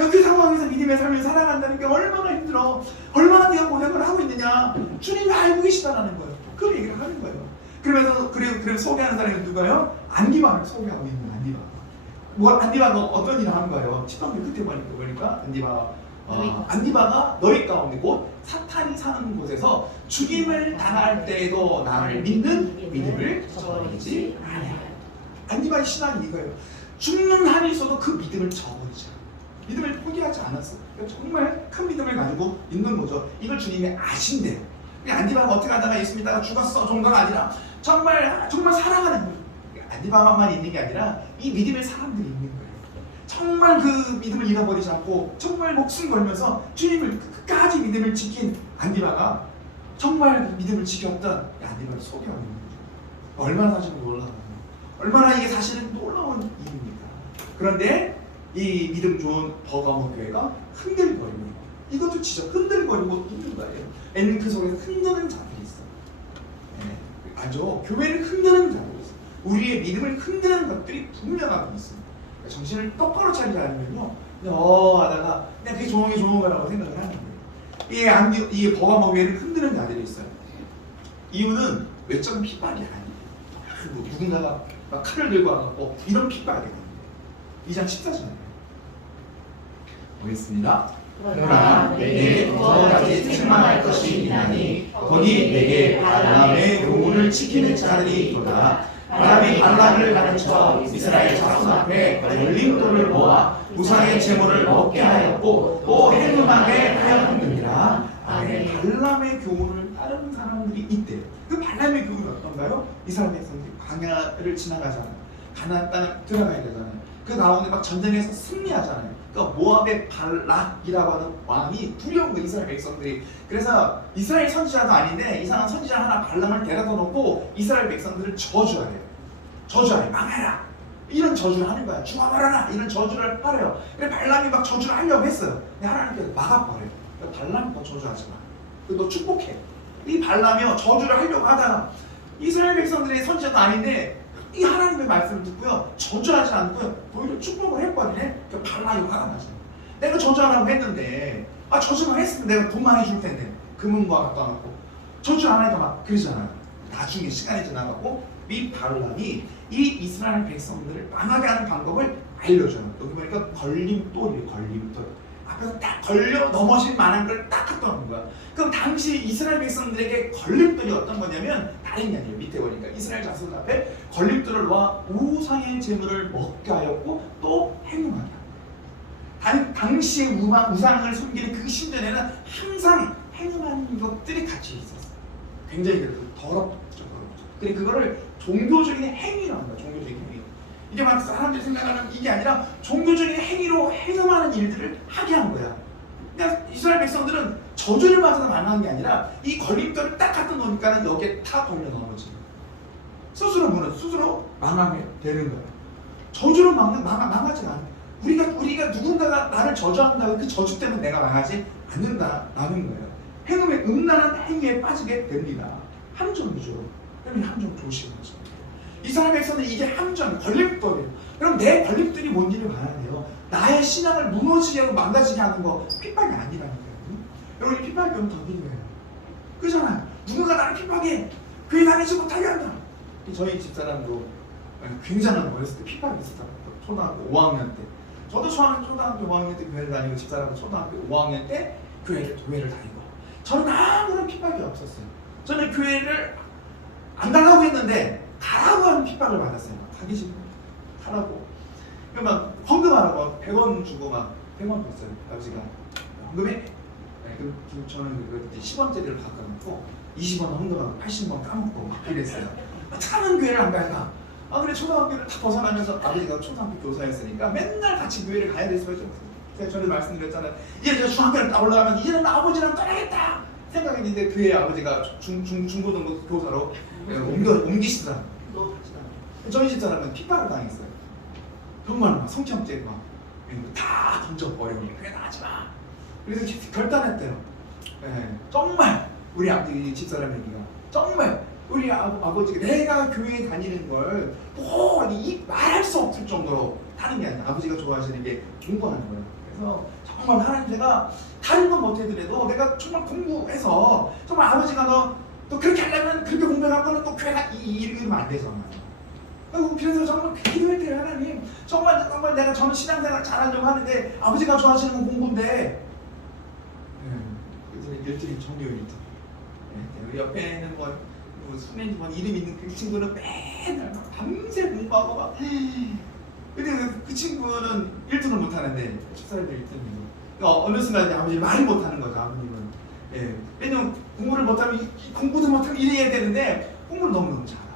야, 그 상황에서 믿음의 삶을 살아간다는 게 얼마나 힘들어. 얼마나 네가 고생을 하고 있느냐. 주님이 알고 계시다라는 거예요. 그 얘기를 하는 거예요. 그러면서 그래서 소개하는 사람이 누가요? 안디바를 소개하고 있는 안디바. 안디바가 어떤 일을 하는 거예요? 10장 끝에 보니까 안디바가 너희 가운데 곧 사탄이 사는 곳에서 죽임을 당할 때에도 나를 믿는 믿음을 저버리지 아니하였다. 안디바의 신앙이 이거예요. 죽는 한이 있어도 그 믿음을 저버리지 않아. 믿음을 포기하지 않았어. 정말 큰 믿음을 가지고 있는 거죠. 이걸 주님이 아신대요. 안디바가 어떻게 하다가 예수 믿다가 죽었어 정도가 아니라 정말 사랑하는 거예요. 안디바만 있는 게 아니라 이 믿음의 사람들이 있는 거예요. 정말 그 믿음을 잃어버리지 않고 정말 목숨 걸면서 주님을 끝까지 믿음을 지킨 안디바가 정말 믿음을 지켰던 안디바를 소개하고 있는 거죠. 얼마나 사실은 놀라워요. 얼마나 이게 사실은 놀라운 일입니까? 그런데 이 믿음 좋은 버가모 교회가 흔들거리고 이것도 진짜 흔들거리고 있는 거예요. 애는 그 속에서 흔드는 자들이 있어. 네, 아주 교회를 흔드는 자들이 있어. 우리의 믿음을 흔드는 것들이 분명하게 있습니다. 정신을 똑바로 차리지 않으면요, 하다가 그냥 그게 좋은 거라고 생각을 하는 거예요. 이 버가모 교회를 흔드는 자들이 있어요. 이유는 외적인 핍박이 아니에요. 누군가가 막 칼을 들고 와갖고 이런 핍박이 됩니다. 2장 14절이에요. 보겠습니다. 그러나 내게 더 가지 책망할 것이 있나니 거기 내게 발람의 요구를 지키는 자들이 있도다. 발람이 발락을 가르쳐 이스라엘 자손 앞에 열림돌을 모아 우상의 제물을 먹게 하였고 또 행음하게 하였느니라. 아멘. 발람의 교훈을 따르는 사람들이 있대요. 그 발람의 교훈이 어떤가요? 이스라엘 백성들이 광야를 지나가잖아요. 가나안 땅에 들어가야 되잖아요. 그 가운데 막 전쟁에서 승리하잖아요. 그러니까 모압의 발락이라고 하는 왕이 두려운 거 이스라엘 백성들이. 그래서 이스라엘 선지자도 아닌데 이상한 선지자 하나 발람을 데려다 놓고 이스라엘 백성들을 저주하래요. 망해라. 이런 저주를 하는 거야. 죽어버려라. 이런 저주를 하래요. 그래서 발람이 막 저주를 하려고 했어요. 근데 하나님께서 막아버려요. 그러니까 발람이 너 저주하지 마. 너 축복해. 이 발람이요 저주를 하려고 하다가 이스라엘 백성들의 선지자도 아닌데 이 하나님의 말씀을 듣고요 저주하지 않고요 오히려 축복을 해버리네. 발람이 화가 나죠. 내가 저주 안 하고 했는데 저주만 했으면 내가 돈 많이 줄 텐데 금은과 같도 안 하고 저주 안 하니까 막 그러잖아요. 나중에 시간이 지나가고 이 발람이 이 이스라엘 백성들을 망하게 하는 방법을 알려줘요. 여기 보니까 걸림돌이에요. 걸림돌. 앞에서 딱 걸려 넘어질 만한 걸 딱 갖다 놓은 거야. 그럼 당시 이스라엘 백성들에게 걸림돌이 어떤 거냐면 다른 게 아니에요. 밑에 보니까 이스라엘 자손 앞에 걸림돌을 놓아 우상의 제물을 먹게 하였고 또 행음하게 하였다. 당시의 우상을 숨기는 그 신전에는 항상 행음하는 것들이 같이 있었어요. 굉장히 더럽죠. 근데 그거를 종교적인 행위라는 거야. 종교적인 행위. 이게 막 사람들이 생각하는 이게 아니라 종교적인 행위로 행음하는 일들을 하게 한 거야. 그러니까 이스라엘 백성들은 저주를 받아서 망한 게 아니라 이 걸림돌을 딱 갖다 놓으니까 여기에 다 걸려 넘어지는 거야. 스스로 망하게 되는 거야. 저주로 망하지 않아. 우리가 누군가가 나를 저주한다고 그 저주 때문에 내가 망하지 않는다라는 거예요. 행음의 음란한 행위에 빠지게 됩니다. 함정이죠. 그러면 함정 조심하죠. 이스라엘 백성은 이게 함정, 걸림돌이에요. 그럼 내 걸림돌이 뭔지를 봐야 돼요. 나의 신앙을 무너지게 하고 망가지게 하는 거 핍박이 아니라니까요. 여러분 핍박이 오면 더 힘들어요. 그잖아요. 누군가 나를 핍박해. 교회 다니지 못하게 한다. 저희 집사람도 굉장한 어렸을 때 핍박이 있었다고. 초등학교 5학년 때. 저도 초등학교 5학년 때 교회를 다니고 집사람은 초등학교 5학년 때 교회를 다니고. 저는 아무런 핍박이 없었어요. 저는 교회를 안 가라고 했는데 가라고 하는 핍박을 받았어요. 가기 싫고 가라고. 막 헌금하라고 100원 주고 막 100원 줬어요. 아버지가 헌금해. 저는 그때 10원짜리를 바꿔놓고 20원 헌금하고 80원 까먹고 막 그랬어요. 차는 교회를 안 가니까. 그래 초등학교를 다 벗어나면서 아버지가 초등학교 교사였으니까 맨날 같이 교회를 가야 될 수밖에 없어요. 제가 전에 말씀드렸잖아요. 이제 제가 중학교를 딱 올라가면 이제는 아버지랑 떠나겠다 생각했는데 교회 아버지가 중고등부 교사로 옮기시더라고요. 저희 집사람은 핍박을 당했어요. 정말 막 성경책 막 다 던져버리고 교회 나가지 마. 그래서 결단했대요. 정말 우리 집사람 얘기가 정말 우리 아버지가 내가 교회에 다니는 걸 이 말할 수 없을 정도로 다른 게 아니라 아버지가 좋아하시는 게 공부하는 거예요. 그래서 정말 하나님 제가 다른 건 못해더라도 내가 정말 공부해서 정말 아버지가 너 그렇게 하려면 그렇게 공부할 거는 또 교회가 이러면 안 되잖아요. 그래서 정말 기도할 때 하나님 정말 내가 저는 신앙생활 잘하려고 하는데 아버지가 좋아하시는 건 공부인데 그래서 일주일 종교 일주일 우리 옆에는 뭐 수면지만 이름 있는 그 친구는 맨날 막 밤새 공부하고 막 근데 그 친구는 1등을 못하는데 집사람들 1등이고 어느 순간 아버지 말을 못하는 거죠. 아버님은 왜냐면 공부를 못하면 공부도 못하면 이래야 되는데 공부를 너무너무 잘하고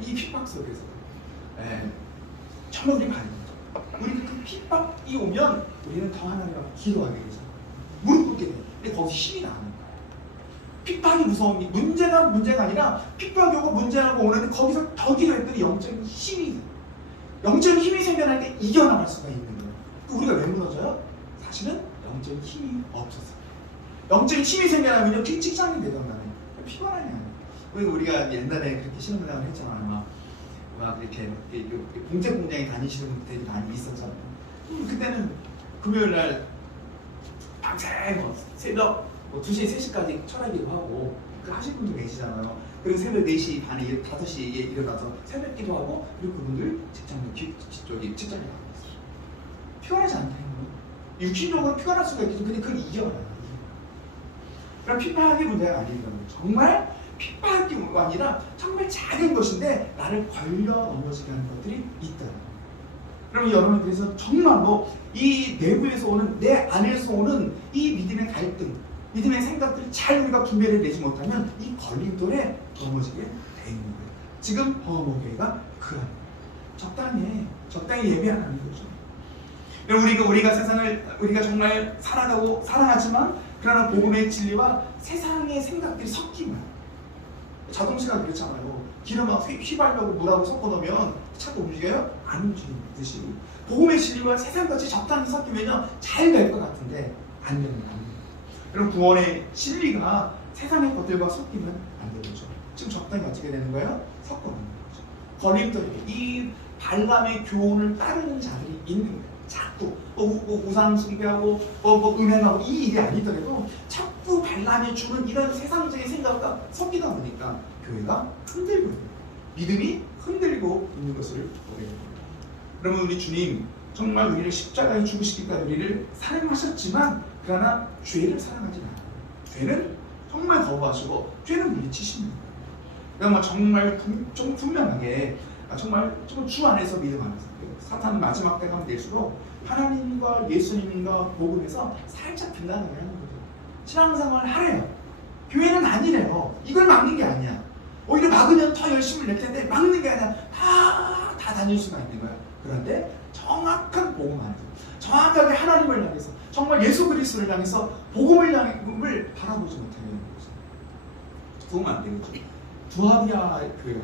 이 핍박 속에서 정말 우리 봐야 되죠. 우리가 그 핍박이 오면 우리는 더 하나님 앞에 기도하게 되죠. 무릎 꿇게 돼요. 근데 거기서 힘이 나는 거예요. 핍박이 무서운 게 문제가 아니라 핍박이 오고 문제라고 오는데 거기서 더 기도했더니 영적인 힘이 생겨날 때 이겨나갈 수가 있는 거예요. 우리가 왜 무너져요? 사실은 영적인 힘이 없었어요. 영적인 힘이 생겨나면요 직장인 되던가요. 피곤하냐. 우리가 옛날에 그렇게 신혼생활을 했잖아요. 막 이렇게 공제 공장에 다니시는 분들이 많이 있었잖아요. 그때는 금요일날 밤새 새벽 2시, 3시까지 철학기도 하고 하실 분도 계시잖아요. 그리고 새벽 4시 반에 5시에 일어나서 새벽 기도하고 그리고 그분들 직장에 가고 있어요. 피곤하지 않다는 거예요. 육신적으로 피곤할 수가 있겠죠. 근데 그걸 이겨나요. 그럼 핍박이 문제가 아닌 거예요. 정말 핍박이 아니라 정말 작은 것인데 나를 걸려 넘어지게 하는 것들이 있다. 그럼 여러분 그래서 정말로 이 내부에서 오는 내 안에서 오는 이 믿음의 갈등 믿음의 생각들이 잘 우리가 분별을 내지 못하면 이 걸림돌에 넘어지게 돼 있는 거예요. 지금 허무교회가 그런 적당히 예배하는 거죠. 우리가 세상을 우리가 정말 사랑하고 사랑하지만 그러나 복음의 진리와 세상의 생각들이 섞이면 자동차가 그렇잖아요. 기름하고 휘발유하고 물하고 섞어 놓으면 차가 움직여요? 안 움직이듯이 복음의 진리와 세상같이 적당히 섞이면요 잘 될 것 같은데 안 됩니다. 그럼 구원의 진리가 세상의 것들과 섞이면 안 되는 거죠. 지금 적당히 어떻게 되는 거예요? 섞어놓는 거죠. 걸림돌이 이 발람의 교훈을 따르는 자들이 있는 거예요. 자꾸 우상 숭배하고 음행하고 이 일이 아니더라도 자꾸 발람이 주는 이런 세상적인 생각과 섞이다 보니까 교회가 흔들고 있는, 믿음이 흔들리고 있는 것을 보게 됩니다. 그러면 우리 주님 정말 우리를 십자가에 죽으시기까지 우리를 사랑하셨지만 그러나 죄를 사랑하지 않아요. 죄는 정말 거부하시고 죄는 물리치십니다. 그러면 정말 좀 분명하게 정말 주 안에서 믿음 안에서 사탄은 마지막 때가 될수록 하나님과 예수님과 복음에서 살짝 빌라나게 하는 거죠. 신앙생활을 하래요. 교회는 아니래요. 이걸 막는 게 아니야. 오히려 막으면 더 열심히 낼 텐데 막는 게 아니라 다 다닐 수가 있는 거야. 그런데 정확한 복음 안에서 정확하게 하나님을 향해서 정말 예수 그리스도를 향해서 복음을 바라보지 못하는 거죠. 그러면 안 되겠죠. 두아디라 교회가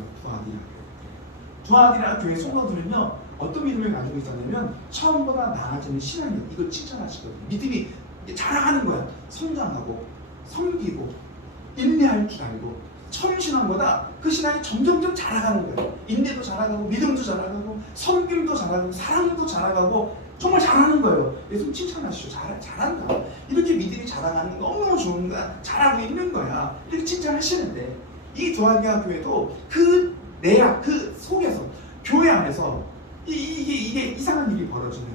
두아디라 교회 성도들은요 어떤 믿음을 가지고 있었냐면 처음보다 나아지는 신앙이에요. 이걸 칭찬하시거든요. 믿음이 자라가는 거야. 성장하고 섬기고 인내할 줄 알고 처음 신앙보다 그 신앙이 점점점 자라가는 거예요. 인내도 자라가고 믿음도 자라가고 섬김도 자라가고 사랑도 자라가고 정말 잘하는 거예요. 예수님 칭찬하시죠. 잘한다. 이렇게 믿음이 자라가는 거 너무너무 좋은 거야. 잘하고 있는 거야. 이렇게 칭찬하시는데 이 두아디라 교회도 그 내약, 그 속에서 교회 안에서 이게 이상한 일이 벌어지는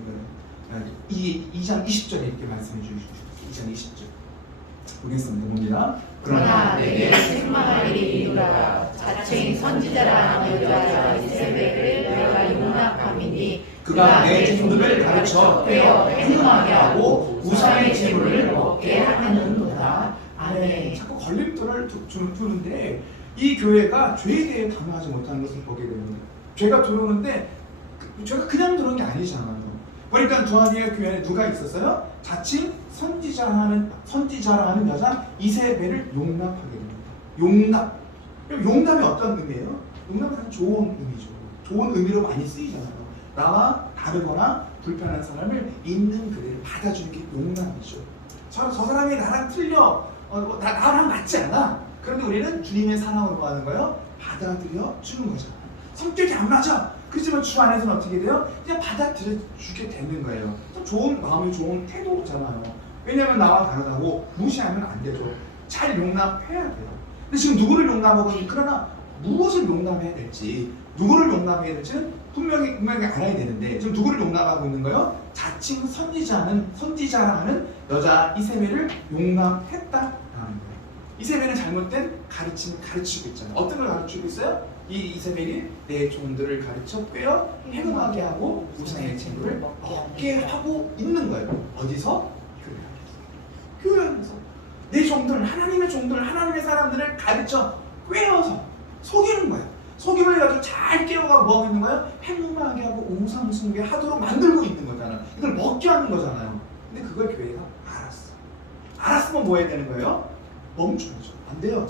거예요. 이게 2장 20절에 이렇게 말씀해 주시죠. 2장 20절 보겠습니다. 봅니다. 그러나 내게 책망할 일이 이르라. 자칭 선지자라 하는 여자 이세벨을 내가 용납함이니 그가 내 종들을 가르쳐 꿰어 행음하게 하고 우상의 재물을 먹게 하느니라. 아멘. 자꾸 걸림돌을 두는데 이 교회가 죄에 대해 단호하지 못하는 것을 보게 됩니다. 죄가 들어오는데 죄가 그냥 들어온 게 아니잖아요. 그러니까 두아디라 교회에 누가 있었어요? 자칭 선지자라 하는 여자 이세벨을 용납하게 됩니다. 용납이 어떤 의미예요? 용납은 아주 좋은 의미죠. 좋은 의미로 많이 쓰이잖아요. 나와 다르거나 불편한 사람을 있는 그대로 받아주는 게 용납이죠. 저 사람이 나랑 틀려, 나랑 맞지 않아. 그런데 우리는 주님의 사랑으로 뭐 하는 거예요? 받아들여 주는 거잖아요. 성격이 안 맞아. 그렇지만 주 안에서는 어떻게 돼요? 그냥 받아들여 주게 되는 거예요. 또 좋은 마음이 좋은 태도잖아요. 왜냐하면 나와 다르다고 무시하면 안 되죠. 잘 용납해야 돼요. 근데 지금 누구를 용납하고 그러나 무엇을 용납해야 될지, 누구를 용납해야 될지는 분명히 알아야 되는데 지금 누구를 용납하고 있는 거예요? 자칭 선지자라 하는 여자 이세벨을 용납했다라는 거예요. 이세벨은 잘못된 가르침을 가르치고 있잖아요. 어떤 걸 가르치고 있어요? 이 이세벨이 내 종들을 가르쳐 꿰어 행음하게 하고 우상의 재물을 먹게 하고 있는 거예요. 어디서? 교회 안에서. 내 종들, 하나님의 종들, 하나님의 사람들을 가르쳐 꿰어서 속이는 거예요. 속임을 가지고 잘 깨워가고 뭐 하고 있는 거예요? 행음하게 하고 우상 숭배 하도록 만들고 있는 거잖아요. 이걸 먹게 하는 거잖아요. 근데 그걸 교회가 알았어. 알았으면 뭐 해야 되는 거예요? 멈춰야죠. 안 돼요.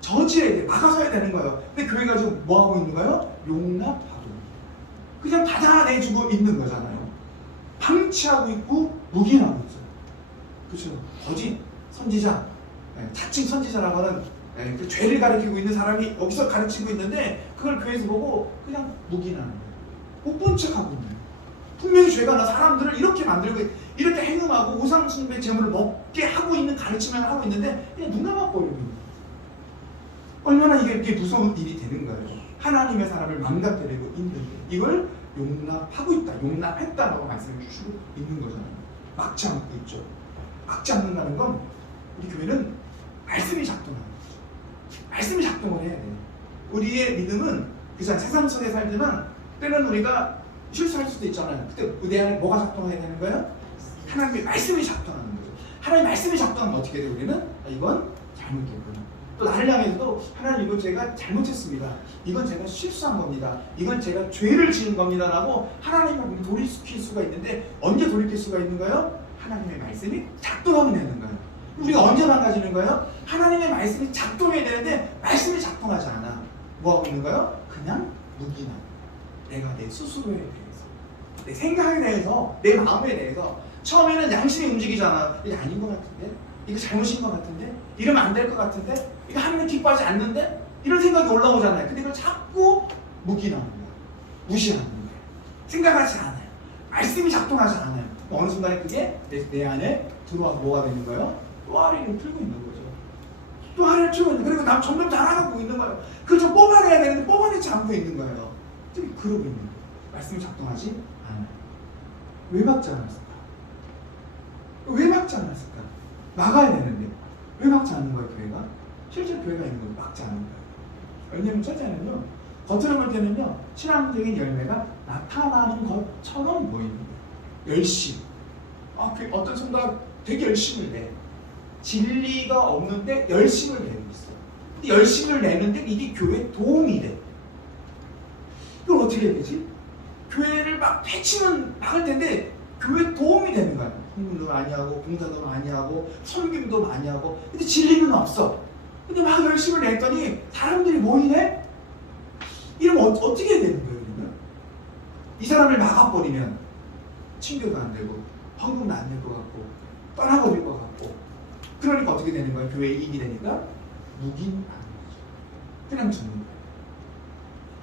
저지해야 돼. 막아서야 되는 거예요. 근데 교회가 지금 뭐 하고 있는 거예요? 용납하고 그냥 받아내주고 있는 거잖아요. 방치하고 있고 묵인하고 있어요. 그렇죠? 거짓 선지자, 자칭 선지자라고 하는 그 죄를 가르치고 있는 사람이 여기서 가르치고 있는데 그걸 교회에서 보고 그냥 묵인하는 거예요. 못 본 척하고 있는 거예요. 분명히 죄가 나 사람들을 이렇게 만들고 이렇게 행음하고 우상 숭배 재물을 먹게 하고 있는 가르침을 하고 있는데 그냥 눈 감아버리고 있는 거예요. 얼마나 이게 무서운 일이 되는 거예요. 하나님의 사람을 망가뜨리고 있는데 이걸 용납하고 있다, 용납했다라고 말씀해 주시고 있는 거잖아요. 막지 않고 있죠. 막지 않는다는 건 우리 교회는 말씀이 작동하는 거죠. 말씀이 작동을 해야 돼요. 우리의 믿음은 그냥 세상 속에 살지만 때는 우리가 실수할 수도 있잖아요. 그때 내 안에 뭐가 작동해야 되는 거예요? 하나님의 말씀이 작동하는 거죠. 하나님의 말씀이 작동하면 어떻게 돼요? 우리는 이건 잘못됐구나. 또 나를 향해서도 하나님 이거 제가 잘못했습니다. 이건 제가 실수한 겁니다. 이건 제가 죄를 지은 겁니다. 라고 하나님을 돌이킬 수가 있는데 언제 돌이킬 수가 있는 거예요? 하나님의 말씀이 작동하면 되는 거예요. 우리가 언제 망가지는 거예요? 하나님의 말씀이 작동해야 되는데 말씀이 작동하지 않아. 뭐 하고 있는 거예요? 그냥 묵인하고 내가 내 스스로에 대해서, 내 생각에 대해서, 내 마음에 대해서 처음에는 양심이 움직이잖아. 이게 아닌 것 같은데? 이거 잘못인 것 같은데? 이러면 안 될 것 같은데? 이거 하나님 기뻐하지 않는데? 이런 생각이 올라오잖아요. 근데 이걸 자꾸 묵인하는 거야. 무시하는 거야. 생각하지 않아요. 말씀이 작동하지 않아요. 어느 순간에 그게 내 안에 들어와서 뭐가 되는 거예요? 또아리를 틀고 있는 거죠. 또아리를 틀고 있는 거예요. 그리고 남 점점 자라가고 있는 거예요. 그걸 좀 뽑아내야 되는데 뽑아내지 않고 있는 거예요. 지금 그러고 있는 거예요. 말씀이 작동하지 않아요. 왜 막지 않았을까? 왜 막지 않았을까? 막아야 되는데 왜 막지 않는 거예요, 교회가? 실제 교회가 있는 걸 막지 않는 거예요. 왜냐면 첫째는요, 겉으로 볼 때는요, 신앙적인 열매가 나타나는 것처럼 보이는 거예요. 열심. 어떤 성도가 되게 열심을 내. 진리가 없는데 열심을 내고 있어요. 근데 열심을 내는데 이게 교회에 도움이 돼. 이걸 어떻게 해야 되지? 교회를 막 패치면 막을 텐데 교회에 도움이 되는 거예요. 공부도 많이 하고 봉사도 많이 하고 섬김도 많이 하고 근데 진리는 없어. 근데 막 열심을 냈더니 사람들이 모이네? 이러면 어떻게 해야 되는 거예요? 그러면? 이 사람을 막아버리면 친교도 안 되고 헌금도 안 낼 것 같고 떠나버릴 것 같고 그러니까 어떻게 되는 거예요? 교회에 이익이 되니까 묵인하는 거죠. 그냥 죽는 거예요.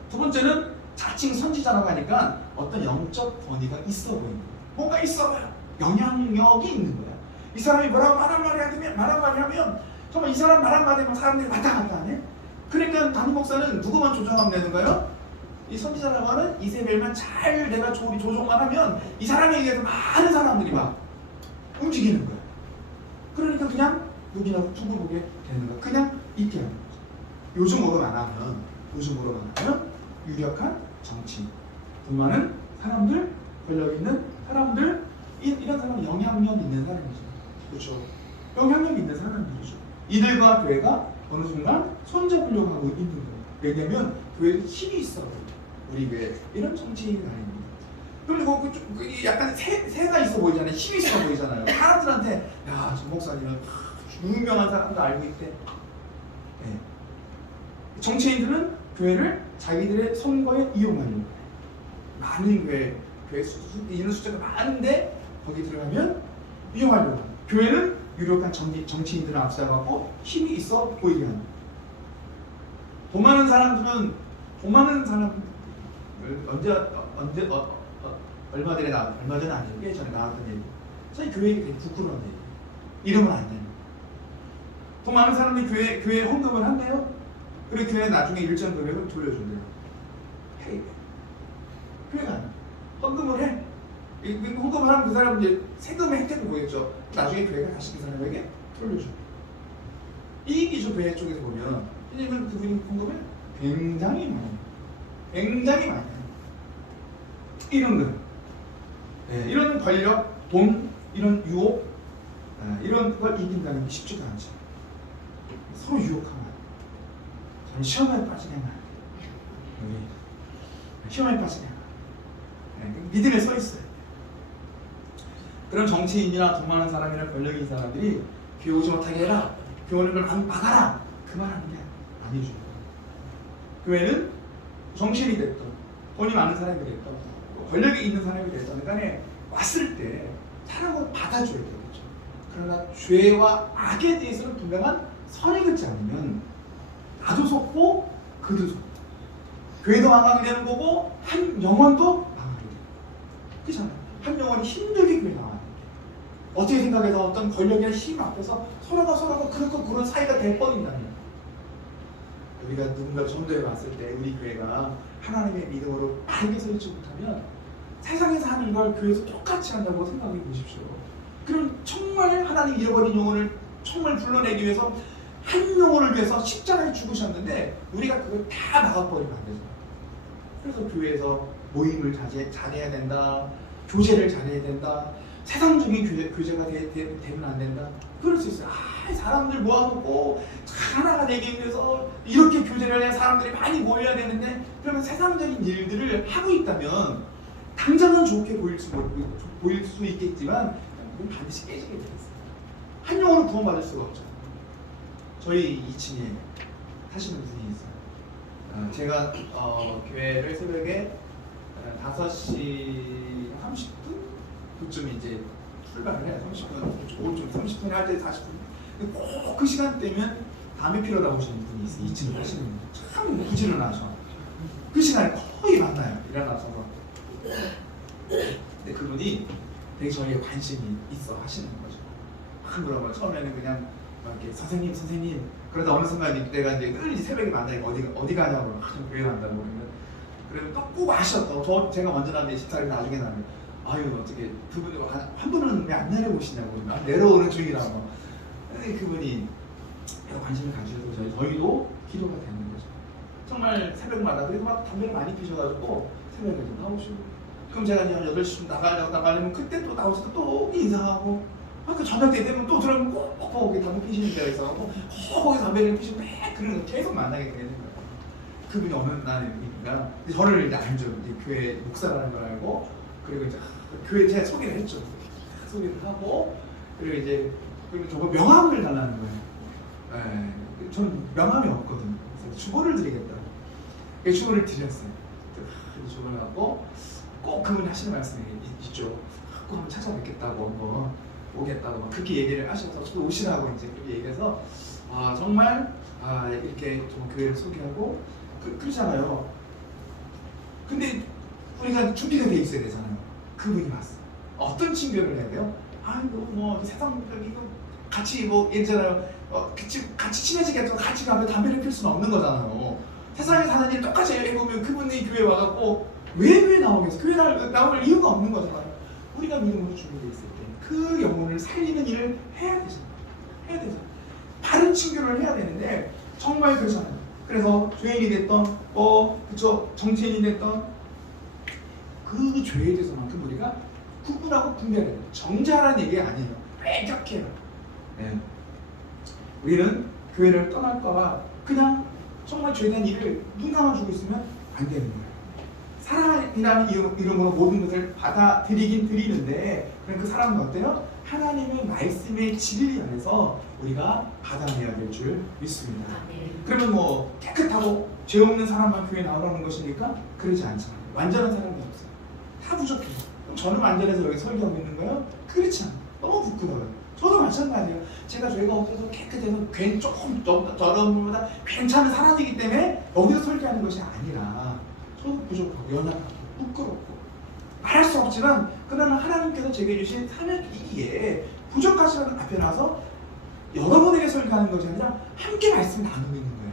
두 번째는 자칭 선지자라고 하니까 어떤 영적 권위가 있어 보이는 거예요. 뭔가 있어 보여. 영향력이 있는 거야. 이 사람이 뭐라고 말 한마디 하면 정말 이 사람 말 한마디 하면 사람들이 왔다 갔다 하네. 그러니까 담임 목사는 누구만 조정하면 되는 거예요? 이 선지자라고 하는 이세벨만 잘 내가 조종만 하면 이 사람에 의해서 많은 사람들이 막 움직이는 거야. 그러니까 그냥 묵인하고 두고 보게 되는 거야. 그냥 있게 하는 거죠. 요즘으로만 하면 유력한 정치인, 돈 많은 사람들, 권력 있는 사람들, 이런 사람은 영향력 있는 사람이죠. 그렇죠. 영향력 있는 사람들이죠. 이들과 교회가 어느 순간 손잡으려고 하고 있는 거예요. 왜냐하면 교회에 힘이 있어. 우리 교회 이런 정치인이 아닙니다. 그리고 약간 새가 있어 보이잖아요. 힘이 있어 보이잖아요. 사람들한테 야, 저 목사님은 유명한 사람도 알고 있대. 네. 정치인들은 교회를 자기들의 선거에 이용하는 거예요. 많은 교회 이런 숫자가 많은데 거기 들어가면 이용하려고 합니다. 교회는 유력한 정치인들을 앞세워갖고 힘이 있어 보이게 합니다. 돈 많은 사람들은 얼마 전에 아니에요. 꽤 전에 나왔던 얘기. 저희 교회에 되게 부끄러운 얘기. 이러면 안 돼요. 돈 많은 사람들이 교회에 헌금을 한대요. 그리고 교회 나중에 일정 금액을 돌려준대요. 해야 돼. 교회가 헌금을 해. 헌금을 하면 그 사람은 이제 세금의 혜택을 보겠죠. 나중에 교회가 다시 그 사람에게 돌려줘. 이익이죠. 교회 쪽에서 보면. 왜냐면 그분이 헌금을 굉장히 많이 해요. 이런 거. 네, 이런 권력, 돈, 이런 유혹, 이런 걸 이긴다는 게 쉽지가 않죠. 서로 유혹하면 저는 시험에 빠지게 하면 시험에 빠지게 하면 믿음에 서 있어요. 그런 정치인이나 돈 많은 사람이나 권력이 있는 사람들이 교회 오지 못하게 해라, 교회 오는 걸 막아라, 그 말하는 게 아니죠. 교회는 정치인이 됐던, 돈이 많은 사람이 됐던, 권력이 있는 사람이 됐던 간에 왔을 때 사랑을 받아줘야 되겠죠. 그러나 죄와 악에 대해서는 분명한 선을 긋지 않으면 나도 속고 그도 속고 교회도 망하게 되는 거고 한 영혼도 망하게 되는 거예요. 그렇잖아요. 한 영혼이 힘들게 교회 나와요. 어떻게 생각해서 어떤 권력이나 힘 앞에서 서로가 그런 사이가 돼버린다면 우리가 누군가 전도해 봤을 때 우리 교회가 하나님의 믿음으로 바르게 서있지 못하면 세상에서 하는 걸 교회에서 똑같이 한다고 생각해 보십시오. 그럼 정말 하나님 잃어버린 영혼을 정말 불러내기 위해서 한 영혼을 위해서 십자가에 죽으셨는데 우리가 그걸 다 막아버리면 안 되죠. 그래서 교회에서 모임을 잘해야 된다, 교제를 잘해야 된다, 세상적인 교제가 되면 안 된다. 그럴 수 있어요. 사람들 모아놓고 하나가 되기 위해서 이렇게 교제를 해야 사람들이 많이 모여야 되는데 그러면 세상적인 일들을 하고 있다면 당장은 좋게 보일 수 있겠지만 반드시 깨지게 되어 있어요. 한 영혼은 구원받을 수가 없죠. 저희 2층에 사시는 분이 있어요. 제가 교회를 새벽에 5시 30분? 그쯤 이제 출발을 해요. 30분, 오전 30분에 할 때 40분. 꼭 그 시간대면 담배 피러 나오시는 분이 있어요. 2층에 사시는 분. 참 부지런하셔. 그 시간에 거의 만나요. 일어나서 근데 그분이 되게 저희에 관심이 있어 하시는 거죠. 막 물어봐요. 처음에는 그냥 막 이렇게 선생님 그러다 어느 순간 내가 이제 늘 이제 새벽에 만나니까 어디 가냐고 좀 교회 간다고 그러면 꼭 아셨다고. 제가 먼저 나는데 24일 나중에 나면 아유 어떻게 그분이 한 분은 왜 안 내려오시냐고 내려오는 중이라고. 근데 그분이 관심을 가지셔서 저희도 기도가 되는 거죠. 정말 새벽마다 그래도 막 담배를 많이 피셔가지고 새벽에도 나오시고 그럼 제가 이제 한 8시쯤 나가려면 그때 또 나오셔서 또 인사하고 그 저녁 때 되면 또 들어오면 꼭 거기 담배 피시는 데가 있어서 거기 담배를 피시고 매 그런 거 계속 만나게 되는 거예요. 그분이 어느 날이니까 저를 이제 알죠. 이제 교회 목사라는 걸 알고 그리고 이제 교회 제가 소개를 했죠. 소개를 하고 그리고 저거 명함을 달라는 거예요. 네, 저는 명함이 없거든요. 그래서 주보를 드리겠다고. 주보를 드렸어요. 주보를 하고 꼭 그분이 하시는 말씀이 있죠. 꼭 한번 찾아뵙겠다고 한번 오겠다고 막 그렇게 얘기를 하셔서 저도 오시라고 이제 그렇게 얘기해서 정말 이렇게 좀 교회를 소개하고 그러잖아요. 근데 우리가 준비가 돼 있어야 되잖아요. 그분이 왔어. 어떤 친교를 해야 돼요? 뭐 세상적이고 같이 뭐 예전에 같이 친해지겠다고 같이 가면 담배를 필 수는 없는 거잖아요. 세상에 사는 일 똑같이 해보면 그분이 교회 와갖고 왜 교회 나오겠어? 교회 나올 이유가 없는 거잖아요. 우리가 믿음으로 준비돼 있을 때 그 영혼을 살리는 일을 해야 되잖아요. 바른 친교를 해야 되는데 정말 그렇잖아요. 그래서 죄인이 됐던 그쵸 정치인이 됐던 그 죄에 대해서만큼 우리가 구분하고 분별해야 돼요. 정자라는 얘기가 아니에요. 빼격해요. 네. 우리는 교회를 떠날까봐 그냥 정말 죄에 대한 일을 눈 감아주고 있으면 안 되는 거예요. 사랑이라는 이름으로 모든 것을 받아들이긴 드리는데 그 사랑은 어때요? 하나님의 말씀의 진리 안에서 우리가 받아내야 될 줄 믿습니다. 그러면 뭐 깨끗하고 죄 없는 사람만 교회 나오라는 것입니까? 그러지 않잖아요. 완전한 사람이 없어요. 다 부족해요. 그럼 저는 완전해서 여기 설교하고 있는 거예요? 그렇지 않아요. 너무 부끄러워요. 저도 마찬가지예요. 제가 죄가 없어서 깨끗해서 조금 더러운 분보다 괜찮은 사람이기 때문에 여기서 설교하는 것이 아니라 저도 부족하고 연약하고 부끄럽고 말할 수 없지만 그러나 하나님께서 제게 주신 사명이기에 부족하시는 앞에 나서 여러분에게 설교하는 것이 아니라 함께 말씀 나누고 있는 거예요.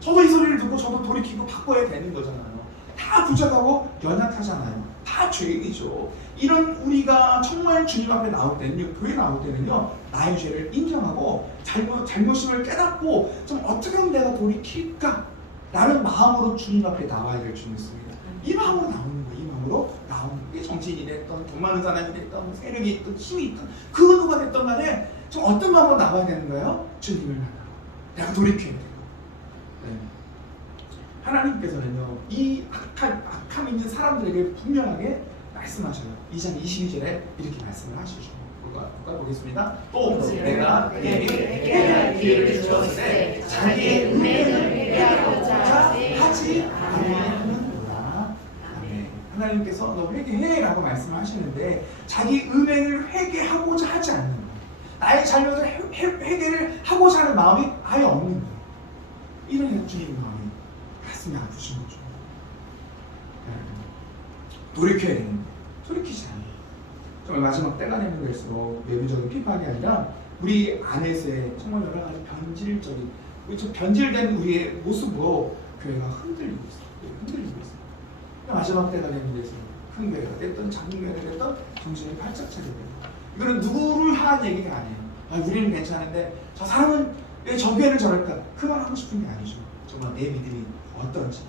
저도 이 소리를 듣고 저도 돌이키고 바꿔야 되는 거잖아요. 다 부족하고 연약하잖아요. 다 죄인이죠. 이런 우리가 정말 주님 앞에 나올 때는요, 교회 나올 때는요, 나의 죄를 인정하고 잘못임을 깨닫고 좀 어떻게 하면 내가 돌이킬까? 라는 마음으로 주님 앞에 나와야 될 줄 믿습니다. 이 마음으로 나오는 거예요. 이 마음으로 나오는 게 정치인이 됐던 돈 많은 사람이 됐던 세력이 있던 힘이 있던 그 누가 됐던 간에 좀 어떤 마음으로 나와야 되는 거예요? 주님을 만나고 내가 돌이켜야 돼요. 네. 하나님께서는요 이 악함 있는 사람들에게 분명하게 말씀하셔요. 2장 22절에 이렇게 말씀을 하시죠. 보겠습니다. 또 내가 그에게 회개할 기회를 주었을 때 자기의 은혜를 회개하고자 하지 아니하는구나. 하나님께서 너 회개해라고 말씀을 하시는데 자기 은혜를 회개하고자 하지 않는 거예요. 나의 잘못을 회개를 하고자 하는 마음이 아예 없는 거예요. 이런 주님의 마음이 가슴이 아프신 거죠. 돌이켜야 되는데 돌이키지 않아요. 정말 마지막 때가 되는 걸수록 외부적인 비판이 아니라 우리 안에서의 정말 여러 가지 변질적인 변질된 우리의 모습으로 교회가 흔들리고 있어요. 마지막 때가 되는 데서 큰 교회가 됐던 작은 교회가 됐던 정신이 발작 차게 돼요. 이거는 누구를 향한 얘기가 아니에요. 우리는 괜찮은데 저 사람은 왜 저 교회를 저럴까? 그 말 하고 싶은 게 아니죠. 정말 내 믿음이 어떤지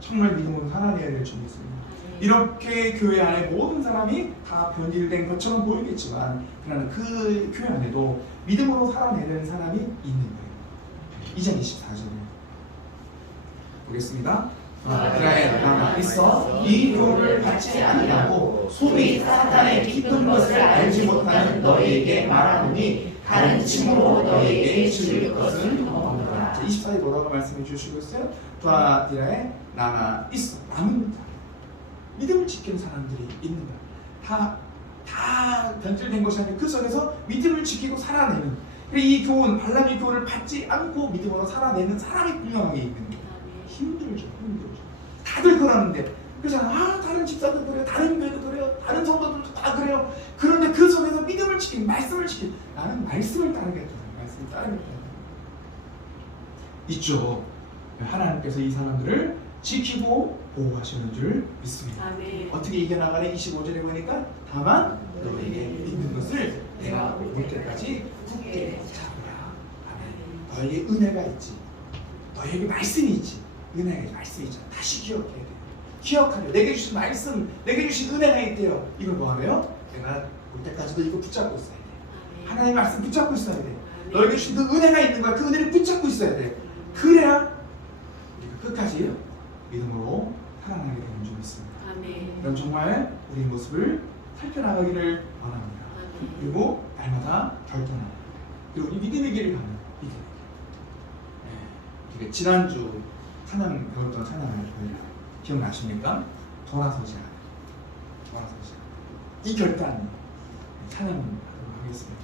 정말 믿음으로 살아내야 될 줄 믿습니다. 이렇게 교회 안에 모든 사람이 다 변질된 것처럼 보이겠지만 그러나 그 교회 안에도 믿음으로 살아내는 사람이 있는 거예요. 2장 24절에 보겠습니다. 그라에 나가 있어 이 교를 받지 아니하고 소위 사탄의 깊은 것을 알지 못하는 너희에게 말하노니 다른 칭으로 너희에게 줄 것은 없노라. 24절에 뭐라고 말씀해 주시고 있어요? 두아디라에 나가 있어 남은 믿음을 지키는 사람들이 있는다. 다 변질된 것이 아니라 그 속에서 믿음을 지키고 살아내는 이 교훈, 발람의 교훈을 받지 않고 믿음으로 살아내는 사람이 분명하게 있는 게 힘들죠. 다들 그러는데 그렇잖아. 다른 집사도 그래요. 다른 교회도 그래요. 다른 성도들도 다 그래요. 그런데 그 속에서 믿음을 지키고 말씀을 지키고 나는 말씀을 따르겠다. 말씀을 따르겠다. 있죠. 하나님께서 이 사람들을 지키고 보호하시는 줄 믿습니다. 아멘. 어떻게 이겨나가래? 25절에 보니까 다만 너에게 있는 것을 내가 올 때까지 굳게 잡으라. 아멘. 너에게 은혜가 있지. 너에게 말씀이 있지. 은혜가 있지. 말씀이 있잖아. 다시 기억해야 돼. 기억하려. 내게 주신 말씀, 내게 주신 은혜가 있대요. 이걸 뭐하래요? 내가 올 때까지도 이거 붙잡고 있어야 돼. 하나님의 말씀 붙잡고 있어야 돼. 너에게 주신 그 은혜가 있는 거야. 그 은혜를 붙잡고 있어야 돼. 그래야 우리가 끝까지 믿음으로 살아나게 되는 줄 믿습니다. 아멘. 그럼 정말 우리 모습을 살펴나가기를 바랍니다. 아멘. 그리고 날마다 결단하고 그리고 이 믿음의 길을 가는 믿음의 길. 지난주 찬양 배울 동안 찬양을 기억나십니까? 돌아서지 않아. 돌아서지 않아. 이 결단 찬양하도록 하겠습니다.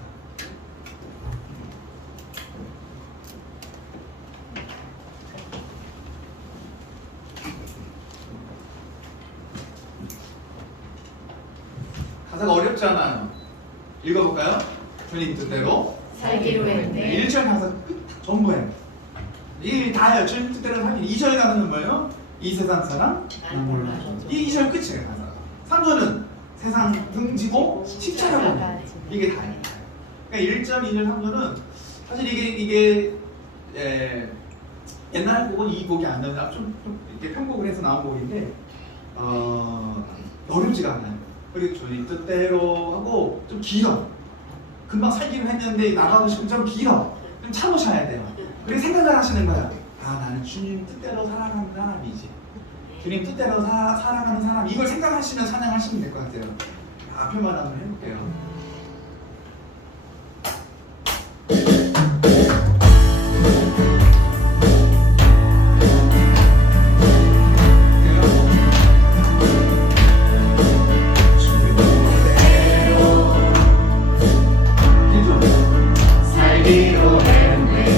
가사가 어렵지 않아요. 읽어볼까요? 주님 뜻대로 살기로 했네. 1절 가사 끝 전부 해. 이게 다예요. 주님 뜻대로 살기. 2절 가사는 뭐예요? 이 세상 사람 난 몰라. 이 2절 끝이에요. 가사가. 3절은 세상 등지고 십자가고 이게 다예요. 그러니까 1절, 2절, 3절은 사실 이게 옛날 곡은 이 곡이 안 나오는데 좀 이렇게 편곡을 해서 나온 곡인데 어렵지가 않아요. 그리고 주님 뜻대로 하고 좀 길어. 금방 살기로 했는데 나가고 싶으면 좀 길어. 좀 참으셔야 돼요. 그리고 생각을 하시는 거예요. 아, 나는 주님 뜻대로 살아가는 사람이지. 주님 뜻대로 살아가는 사람. 이걸 생각하시면 찬양하시면 될 것 같아요. 앞에만 한번 해볼게요. 살기로 했네.